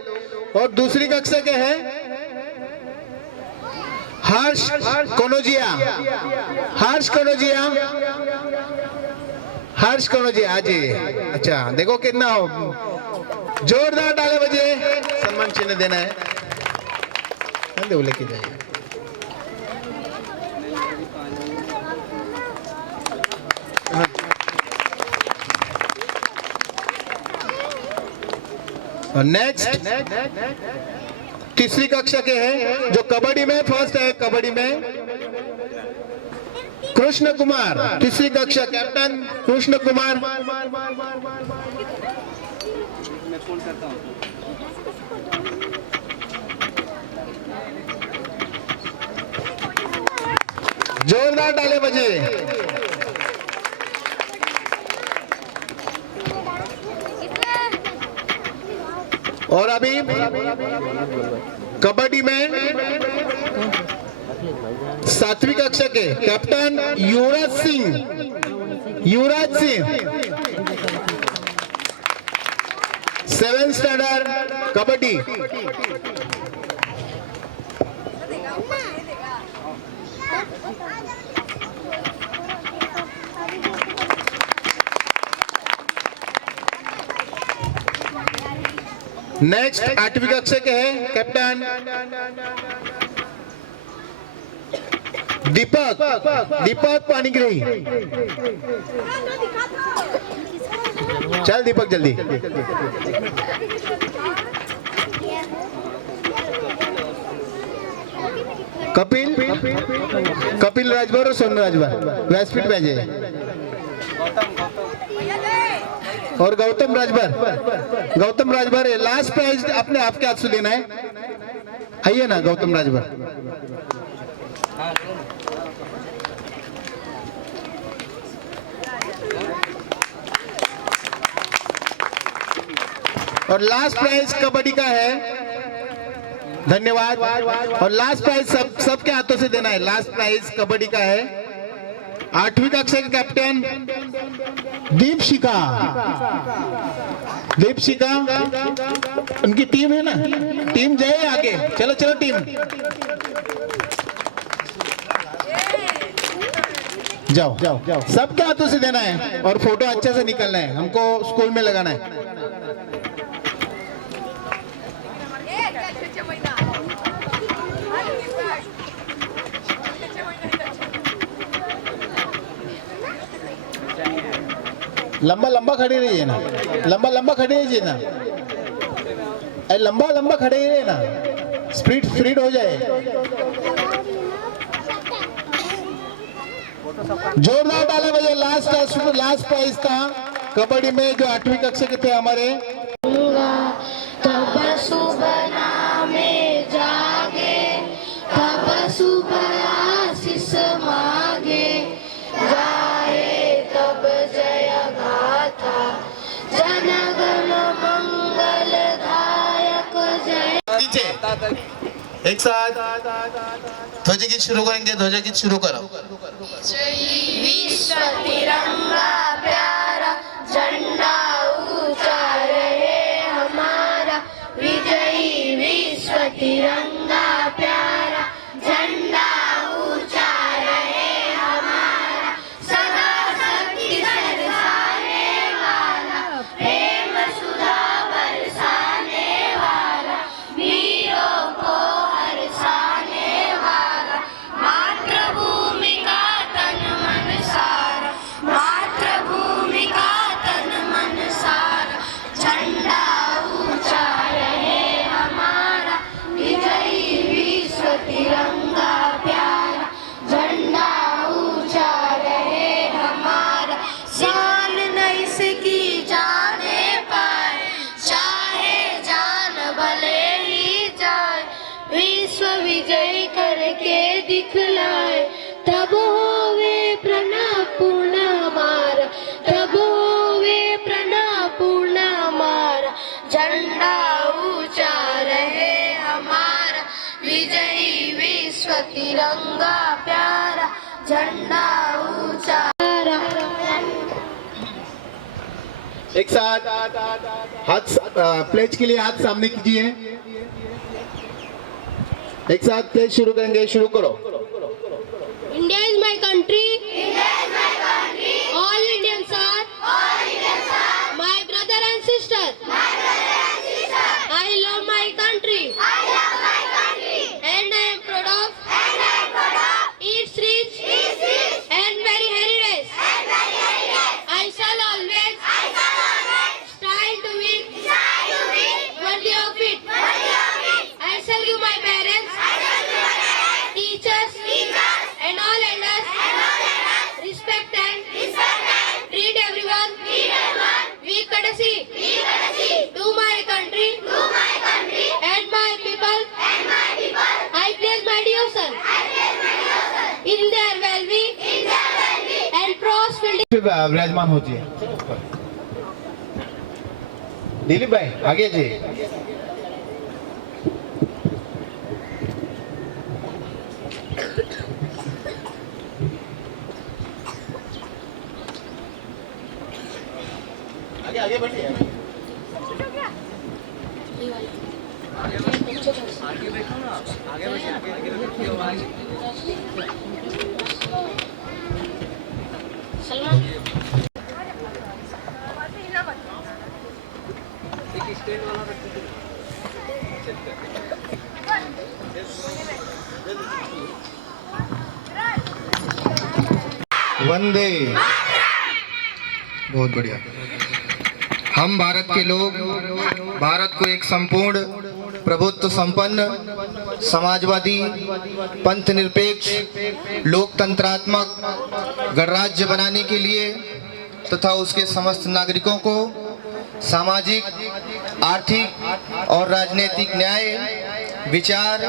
और दूसरी कक्षा के हैं हर्ष कनौजिया आज। अच्छा देखो कितना हो, जोरदार तालियां बजे। सम्मान चिन्ह देना है, लेके जाइए। और नेक्स्ट तीसरी कक्षा के हैं जो कबड्डी में फर्स्ट है, कबड्डी में कृष्ण कुमार, तीसरी कक्षा कैप्टन कृष्ण कुमार। मैं फोन करता हूँ। जोरदार तालियां बजे। और अभी कबड्डी में सातवीं कक्षा के captain Yuvraj Singh 7th standard kabaddi. Next 8वीं कक्षा के हैं कैप्टन दीपक पानीग्रही। चल दीपक जल्दी। कपिल राजभर और सोनू राजभर व्यासपीठ भेजे और गौतम राजभर है। लास्ट प्राइज अपने आपके हाथ से देना है। आइए ना गौतम राजभर। और लास्ट प्राइज कबड्डी का है। धन्यवाद। और लास्ट प्राइज सबके हाथों से देना है। लास्ट प्राइज कबड्डी का है। 8वीं कक्षा के कैप्टन दीपशिका। उनकी टीम है ना, टीम जय आगे। चलो टीम जाओ। सबके हाथों से देना है और फोटो अच्छे से निकलना है। हमको स्कूल में लगाना है। लंबा खड़े रहिए ना। लंबा खड़े रहिए ना। लंबा खड़े रहिए ना। स्पीड हो जाए। जोरदार ताली बजाइए। लास्ट प्राइज था कबड्डी में जो 8वीं कक्षा के थे हमारे। तब सुबह नामे जागे, तब सुबह आशीष मांगे, गाए तब जय गाथा, जनगण मंगल दायक जय। नीचे एक साथ ध्वज गीत शुरू करेंगे। ध्वज गीत शुरू करो। विश्व तिरंगा प्यारा, झंडा ऊंचा रहे हमारा, विजयी विश्व तिरंगा प्यारा, झंडा ऊंचा रहे हमारा, सदा शक्ति बरसाने वाला, प्रेम सुधा बरसाने वाला, वीरों को हरसाने वाला, मातृभूमि का तन मन सारा, मातृभूमि का तन मन सारा, झंडा ऊंचा रहे हमारा, विजयी विश्व तिरंगा प्यारा, झंडा ऊंचा रहे हमारा, शान नहीं इसकी जाने पाए, चाहे जान भले ही जाए, विश्व विजय करके दिखलाए, तब होवे प्रणव पूर्ण हमारा, तब होवे प्रणव पूर्ण हमारा, झंडा ऊंचा रहे हमारा, विजयी विश्व तिरंगा प्यारा, झंडा ऊंचा। एक साथ हाथ प्लेज के लिए हाथ सामने कीजिए। एक साथ प्लेज शुरू करेंगे। शुरू करो। India is my country. All Indians are my brother and sister. I love my country. And I am proud of its rich and very heritage. I shall always strive to win worthy of it. I shall give my parents, teachers, and all elders respect and treat everyone with courtesy. To my country and my people, I place my devotion in their well-being and prosperity. विराजमान होती है। दिलीप भाई आगे जी। आगे बैठिए। वंदे। बहुत बढ़िया। हम भारत के लोग भारत को एक संपूर्ण प्रभुत्व संपन्न समाजवादी पंथ निरपेक्ष लोकतंत्रात्मक गणराज्य बनाने के लिए तथा उसके समस्त नागरिकों को सामाजिक, आर्थिक और राजनीतिक न्याय, विचार,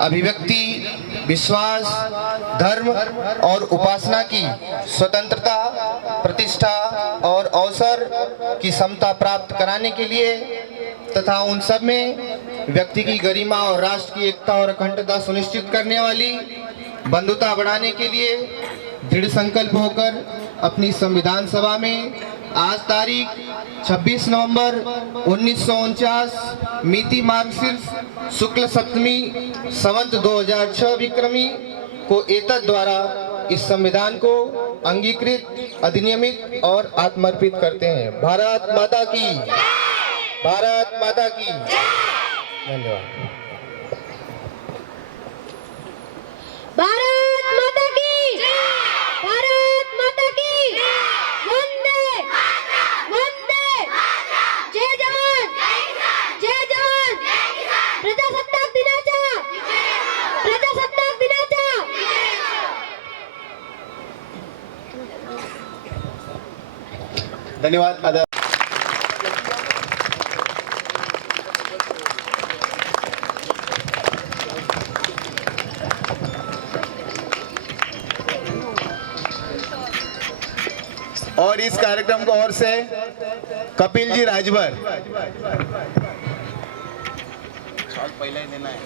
अभिव्यक्ति, विश्वास, धर्म और उपासना की स्वतंत्रता, प्रतिष्ठा और अवसर की समता प्राप्त कराने के लिए तथा उन सब में व्यक्ति की गरिमा और राष्ट्र की एकता और अखंडता सुनिश्चित करने वाली बंधुता बढ़ाने के लिए दृढ़ संकल्प होकर अपनी संविधान सभा में आज तारीख 26 नवंबर 1949 मिति मार्गशीर्ष शुक्ल सप्तमी संवत 2006 विक्रमी को एतद द्वारा इस संविधान को अंगीकृत, अधिनियमित और आत्मर्पित करते हैं। भारत माता की, भारत माता की। धन्यवाद। भारत माता की, भारत माता की, वंदे वंदे, जय जवान, जय जवान, प्रजासत्ताक दिनाच्या, प्रजासत्ताक दिनाच्या। धन्यवाद आदर। और इस कार्यक्रम को ओर से कपिल जी राजभर। पहले ही देना है।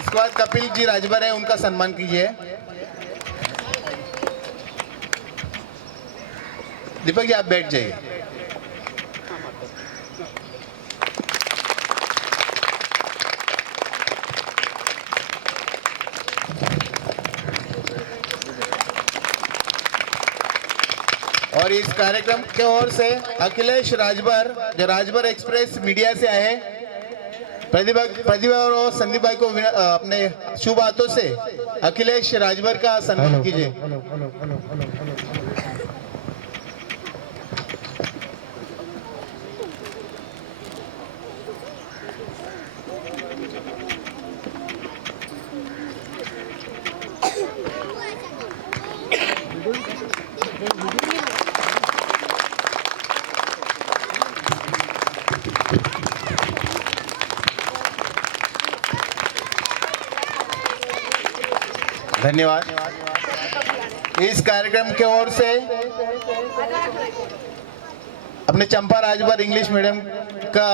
इसके बाद कपिल जी राजभर है, उनका सम्मान कीजिए। दीपक जी आप बैठ जाइए। और इस कार्यक्रम के ओर से अखिलेश राजभर, जो राजभर एक्सप्रेस मीडिया से आए, प्रतिभा और संदीप भाई को अपने शुभ हाथों से अखिलेश राजभर का सम्मान कीजिए। धन्यवाद। इस कार्यक्रम के ओर से अपने चंपा राजभर इंग्लिश मीडियम का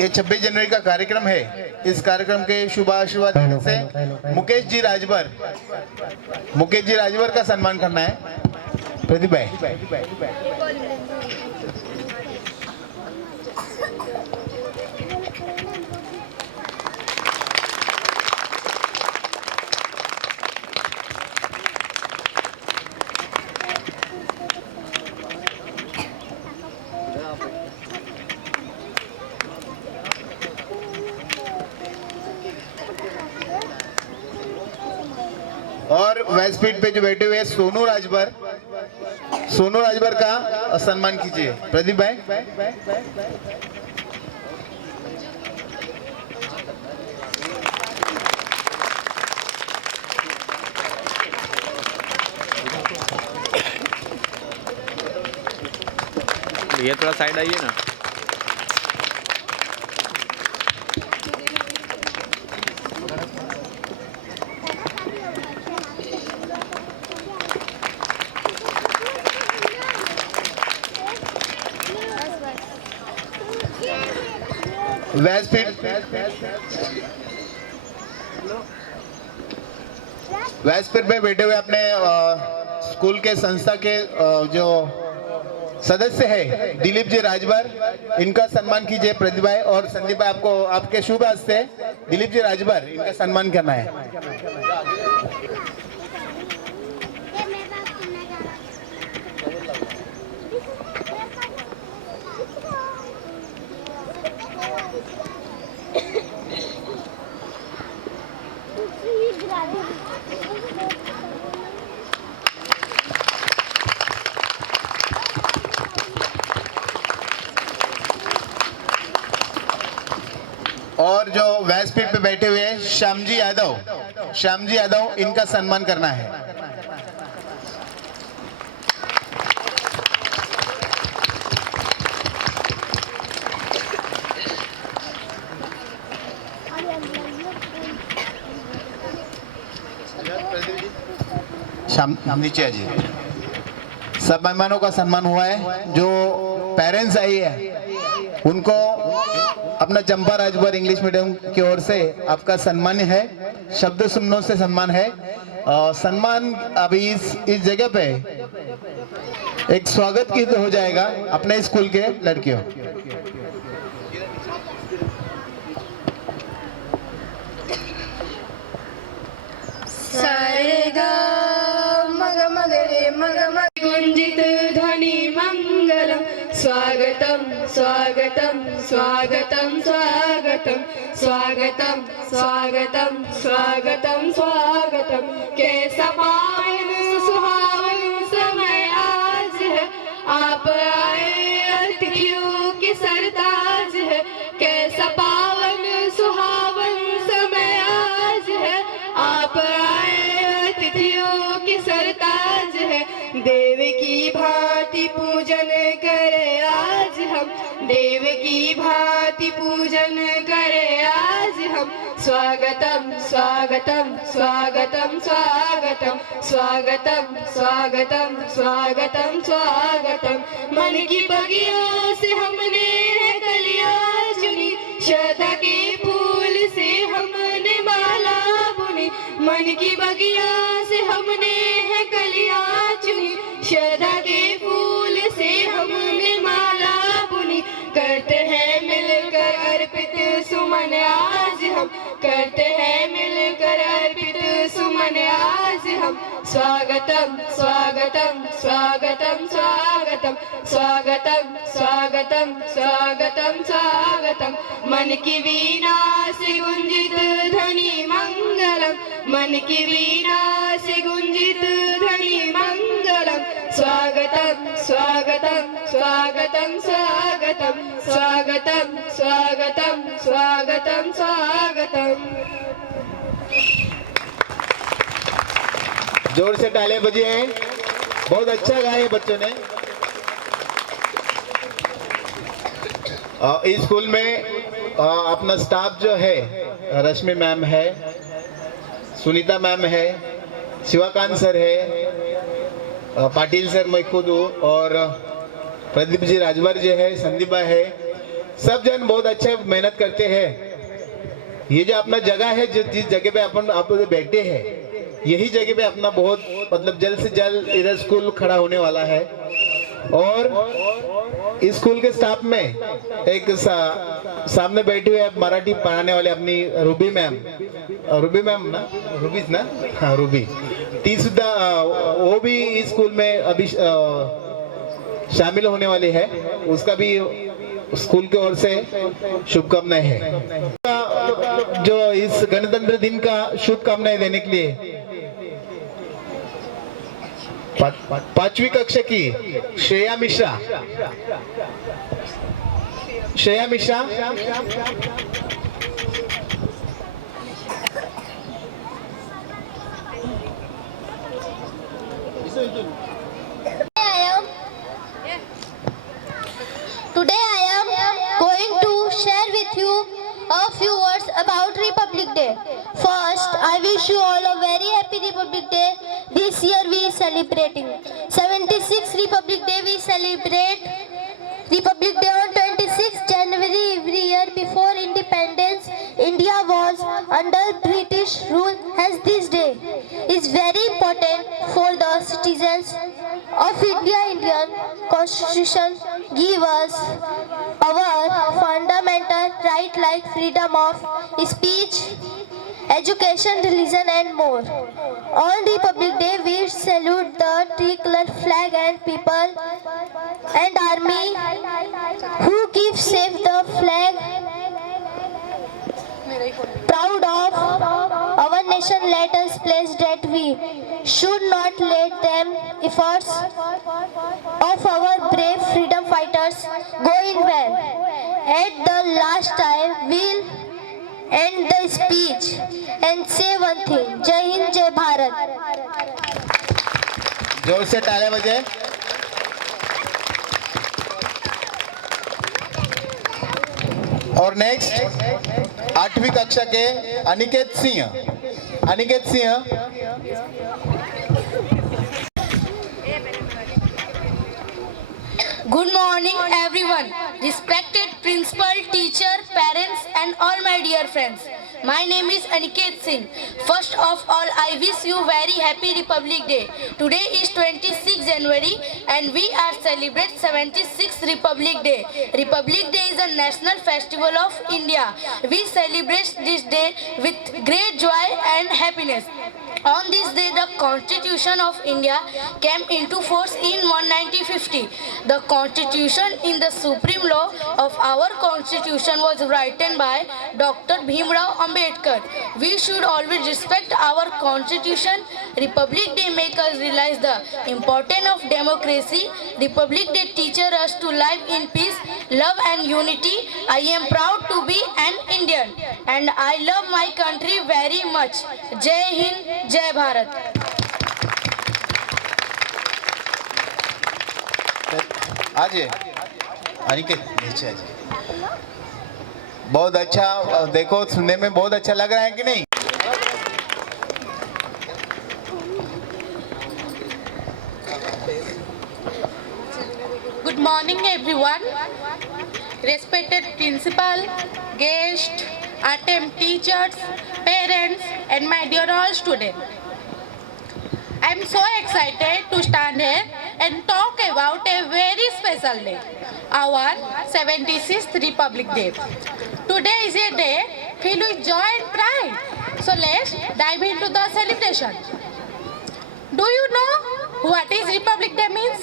ये 26 जनवरी का कार्यक्रम है। इस कार्यक्रम के शुभाशुभ से मुकेश जी राजभर का सम्मान करना है। प्रदीप भाई। और व्यासपीठ पे जो बैठे हुए सोनू राजभर का सम्मान कीजिए। प्रदीप भाई। ये थोड़ा साइड आइए ना। व्यासपीठ पे बैठे हुए अपने स्कूल के संस्था के जो सदस्य है दिलीप जी राजभर, इनका सम्मान कीजिए। प्रदीप भाई और संदीप भाई, आपको आपके शुभ हस्ते दिलीप जी राजभर, इनका सम्मान करना है। और जो व्यासपीठ पे बैठे हुए हैं श्याम जी यादव, इनका सम्मान करना है। श्याम नीचे आ जाइए। सब मेहमानों का सम्मान हुआ है। जो पेरेंट्स आई है उनको अपना चंपा राजभर इंग्लिश मीडियम की ओर से आपका सम्मान है, शब्द सुमनों से सम्मान है। सम्मान अभी इस जगह पे एक स्वागत गीत हो जाएगा अपने स्कूल के लड़कियों। गुंजित ध्वनि मंगलम स्वागतम स्वागतम स्वागतम स्वागतम स्वागतम स्वागतम स्वागतम स्वागतम। कैसा पावन सुहावन समय आज है, आप आए अतिथियों की सरताज है। कैसा पावन सुहावन समय आज है, आप आए अतिथियों की सरताज है। देव की भांति पूजन करे आज हम, देव की भांति पूजन करे आज हम। स्वागतम स्वागतम स्वागतम स्वागतम स्वागतम स्वागतम स्वागतम स्वागतम। मन की बगियों से हमने है कलियां चुनी, श्रद्धा के फूल से हमने माला बुनी। मन की बगियों से हमने है कलियां चुनी, श्रद्धा के फूल से हमने माला बुनी। करते हैं मिलकर अर्पित सुमन आज हम, करते हैं मिलकर अर्पित सुमन आज हम। स्वागतम स्वागतम स्वागतम स्वागतम स्वागतम स्वागतम स्वागतम स्वागतम। मन की वीणा से गुंजित ध्वनि मंगलम, मन की वीणा से गुंजित ध्वनि मंगलम। स्वागतम स्वागतम स्वागतम स्वागतम स्वागतम स्वागतम स्वागतम स्वागतम। जोर से तालियां बजिए। बहुत अच्छा गाया है बच्चों ने। इस स्कूल में अपना स्टाफ जो है, रश्मि मैम है, सुनीता मैम है, शिवाकांत सर है, पाटिल सर, मैं खुद हूँ, और प्रदीप जी राजभर जी है, संदीप भाई है। सब जन बहुत अच्छे मेहनत करते हैं। ये जो अपना जगह है, जिस जगह पे अपन आप बैठे हैं, यही जगह पे अपना बहुत मतलब जल्द से जल्द इधर स्कूल खड़ा होने वाला है। और इस स्कूल के स्टाफ में एक सामने बैठी हुई है मराठी पढ़ाने वाले अपनी रूबी मैम ना, हाँ रूबी टी सुद्धा, वो भी इस स्कूल में अभी शामिल होने वाली है। उसका भी स्कूल की ओर से शुभकामनाएं हैं। जो इस गणतंत्र दिन का शुभकामनाएं देने के लिए 5वीं कक्षा की Shreya Mishra Today I am going to share with you a few words about Republic Day. First, I wish you all a very happy Republic Day. This year we are celebrating 76th Republic Day. We celebrate Republic Day on 26th January every year. Before independence, India was under British rule. Hence this day is very important for the citizens of India. Indian Constitution give us our fundamental right like freedom of speech, education, religion and more. On Republic Day we salute the tricolor flag and people and army who keep safe the flag. Proud of our nation, let us pledge that we should not let them efforts of our brave freedom fighters go in vain. At the last time, we'll end the speech and say one thing. Jai Hind, Jai Bharat. जोर से तालियां बजाएं। और next 8वीं कक्षा के Aniket Singh. Aniket Singh, Good morning, everyone. Respected principal, teacher, parents, and all my dear friends. My name is Aniket Singh. First of all, I wish you very happy Republic Day. Today is 26 January and we are celebrating 76th Republic Day. Republic Day is a national festival of India. We celebrate this day with great joy and happiness. On this day, the Constitution of India came into force in 1950. The Constitution in the supreme law of our Constitution was written by Dr. Bhimrao Ambedkar. We should always respect our Constitution. Republic Day makes us realize the importance of democracy. Republic Day teaches us to live in peace, love and unity. I am proud to be an Indian and I love my country very much. Jai Hind, Jai Bharat. आइए अनिकेत नीचे आइए। बहुत अच्छा, देखो सुनने में बहुत अच्छा लग रहा है कि नहीं? Good morning everyone. Respected principal, guests, attempt teachers, parents and my dear all students. I am so excited to stand here and talk about a very special day, our 76th Republic Day. Today is a day filled with joy and pride. So let's dive into the celebration. Do you know what is Republic Day means?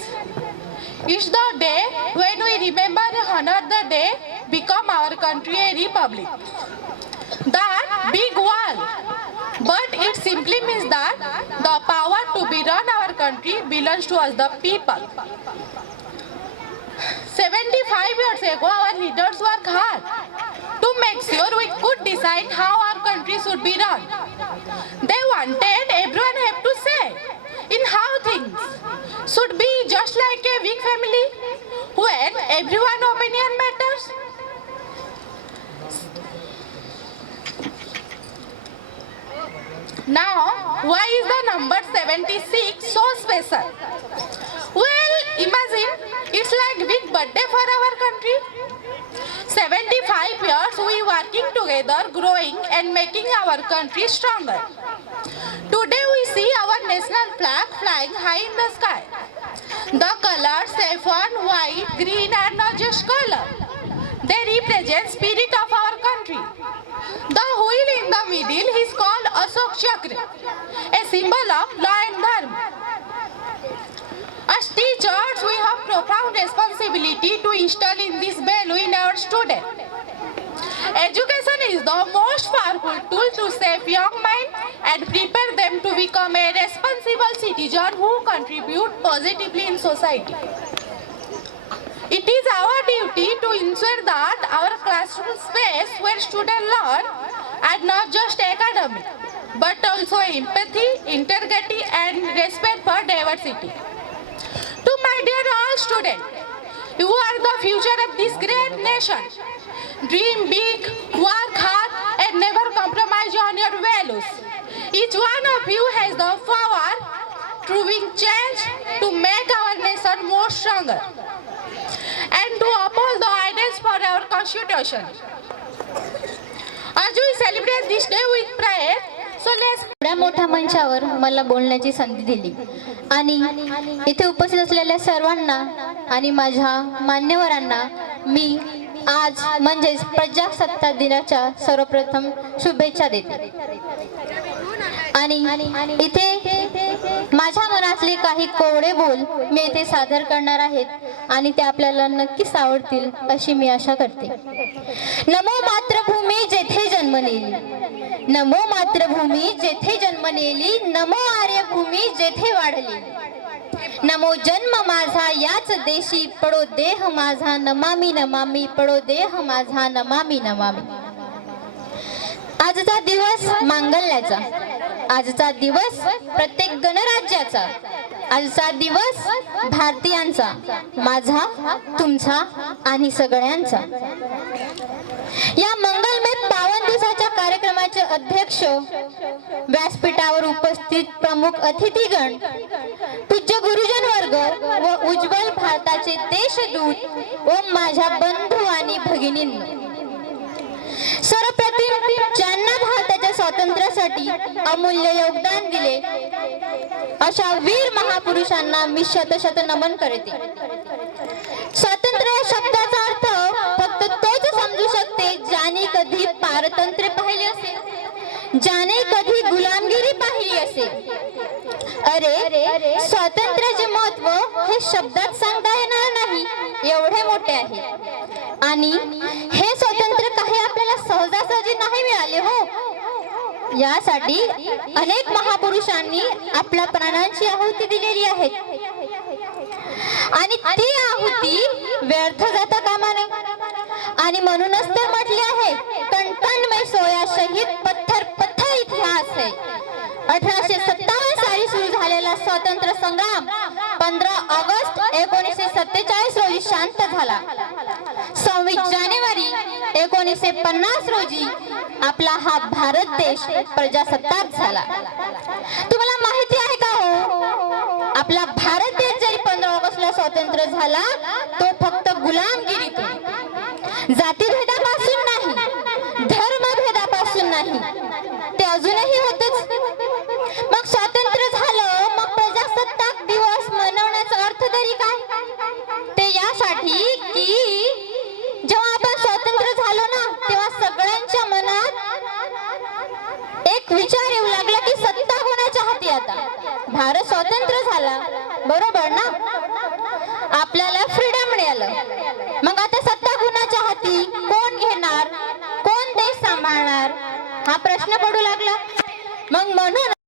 It's the day when we remember and honor the day become our country a republic. That big wall. But it simply means that the power to be run our country belongs to us, the people. 75 years ago, our leaders worked hard to make sure we could decide how our country should be run. They wanted everyone have to say in how things should be, just like a big family when everyone's opinion matters. Now, why is the number 76 so special? Well, imagine it's like big birthday for our country. 75 years we working together, growing and making our country stronger. Today we see our national flag flying high in the sky. The colors saffron, white, green are not just color. They represent spirit of our country. The wheel in the middle is called Ashok Chakra, a symbol of law and dharma. As teachers, we have profound responsibility to instill in this value in our students. Education is the most powerful tool to shape young minds and prepare them to become a responsible citizen who contribute positively in society. It is our duty to ensure that our classroom space where students learn are not just academic, but also empathy, integrity and respect for diversity. To my dear all students, you are the future of this great nation. Dream big, work hard and never compromise on your values. Each one of you has the power to bring change to make our nation more stronger and to uphold the ideals for our constitution. As we celebrate this day with pride, so let's एवढ्या मोठ्या मंचावर मला बोलण्याची संधी दिली आणि इथे उपस्थित असलेल्या सर्वांना आणि माझ्या मान्यवरांना मी आज म्हणजेच प्रजासत्ताक दिनाच्या सर्वप्रथम शुभेच्छा देते आणि इथे माझ्या मनातले काही कोवडे बोल मी इथे सादर करणार आहेत आणि ते आपल्याला नक्कीच आवडतील अशी मी आशा करते. नमो मातृभूमी जेथे जन्म नेली, नमो मातृभूमी जेथे जन्म नेली, नमो आर्यभूमी जेथे वाढली, नमो जन्म माझा याच देशी, पडो देह माझा नमामि नमामि, पडो देह माझा नमामि नमामि. आजचा दिवस मांगल्याचा, आजचा दिवस प्रत्येक गणराज्याचा, आजचा दिवस भारतीयांचा, माझा, तुमचा आणि सगळ्यांचा. या मंगलमय पावन दिवसाच्या कार्यक्रमाचे अध्यक्ष, व्यासपीठावर उपस्थित प्रमुख अतिथीगण, पूज्य गुरुजन वर्ग व उज्ज्वल भारताचे देशदूत व माझ्या बंधू आणि भगिनींनो, सर्वप्रथम ज्यांना भारताच्या स्वातंत्र्यासाठी अमूल्य योगदान दिले अशा वीर महापुरुषांना मी शतशत नमन करते. स्वातंत्र्य या शब्दाचा अर्थ फक्त तोच समजू शकते ज्याने कधी पारतंत्र्य पाहिले असेल, ज्याने कधी गुलामगिरी पाहिली असेल. अरे, स्वातंत्र्याचे महत्व हे शब्दात सांगता येणार नाही, एवढे मोठे आहे. आणि हे स्वातंत्र्य काही आपल्याला सहजासहजी नाही मिळाले हो. यासाठी अनेक महापुरुषांनी आपल्या प्राणांची आहुती दिलेली आहे आणि ती आहुती व्यर्थ जाता कामा नये. आणि म्हणूनच तर म्हटले आहे, कणकणमय सोया शहीद पत्थर पत्थर इतिहास है. 1857 साली सुरू झालेला स्वातंत्र्य संग्राम 15 ऑगस्ट 1947 रोजी शांत झाला. 26 जानेवारी 1950 रोजी आपला हा भारत देश प्रजासत्ताक झाला. तुम्हाला माहिती आहे का हो, आपला भारत देश जरी 15 ऑगस्टला स्वतंत्र झाला तो फक्त गुलामगिरीतून, जातीभेदापासून नाही, धर्मभेदापासून नाही, ते अजूनही होतच. मग स्वातंत्र्य झालं, मग प्रजासत्ताक दिवस मनवण्याचा अर्थ तरी काय? ते यासाठी की जेव्हा आपण स्वतंत्र झालो ना, तेव्हा सगळ्यांच्या मनात एक विचार येऊ लागला की सत्ता कोणाच्या हाती आता. भारत स्वतंत्र झाला, बरोबर ना, आपल्याला फ्रीडम मिळालं, मग आता सत्ता कोणाच्या हाती, कोण घेणार, कोण देश सांभाळणार, हा प्रश्न पडू लागला. मग म्हणून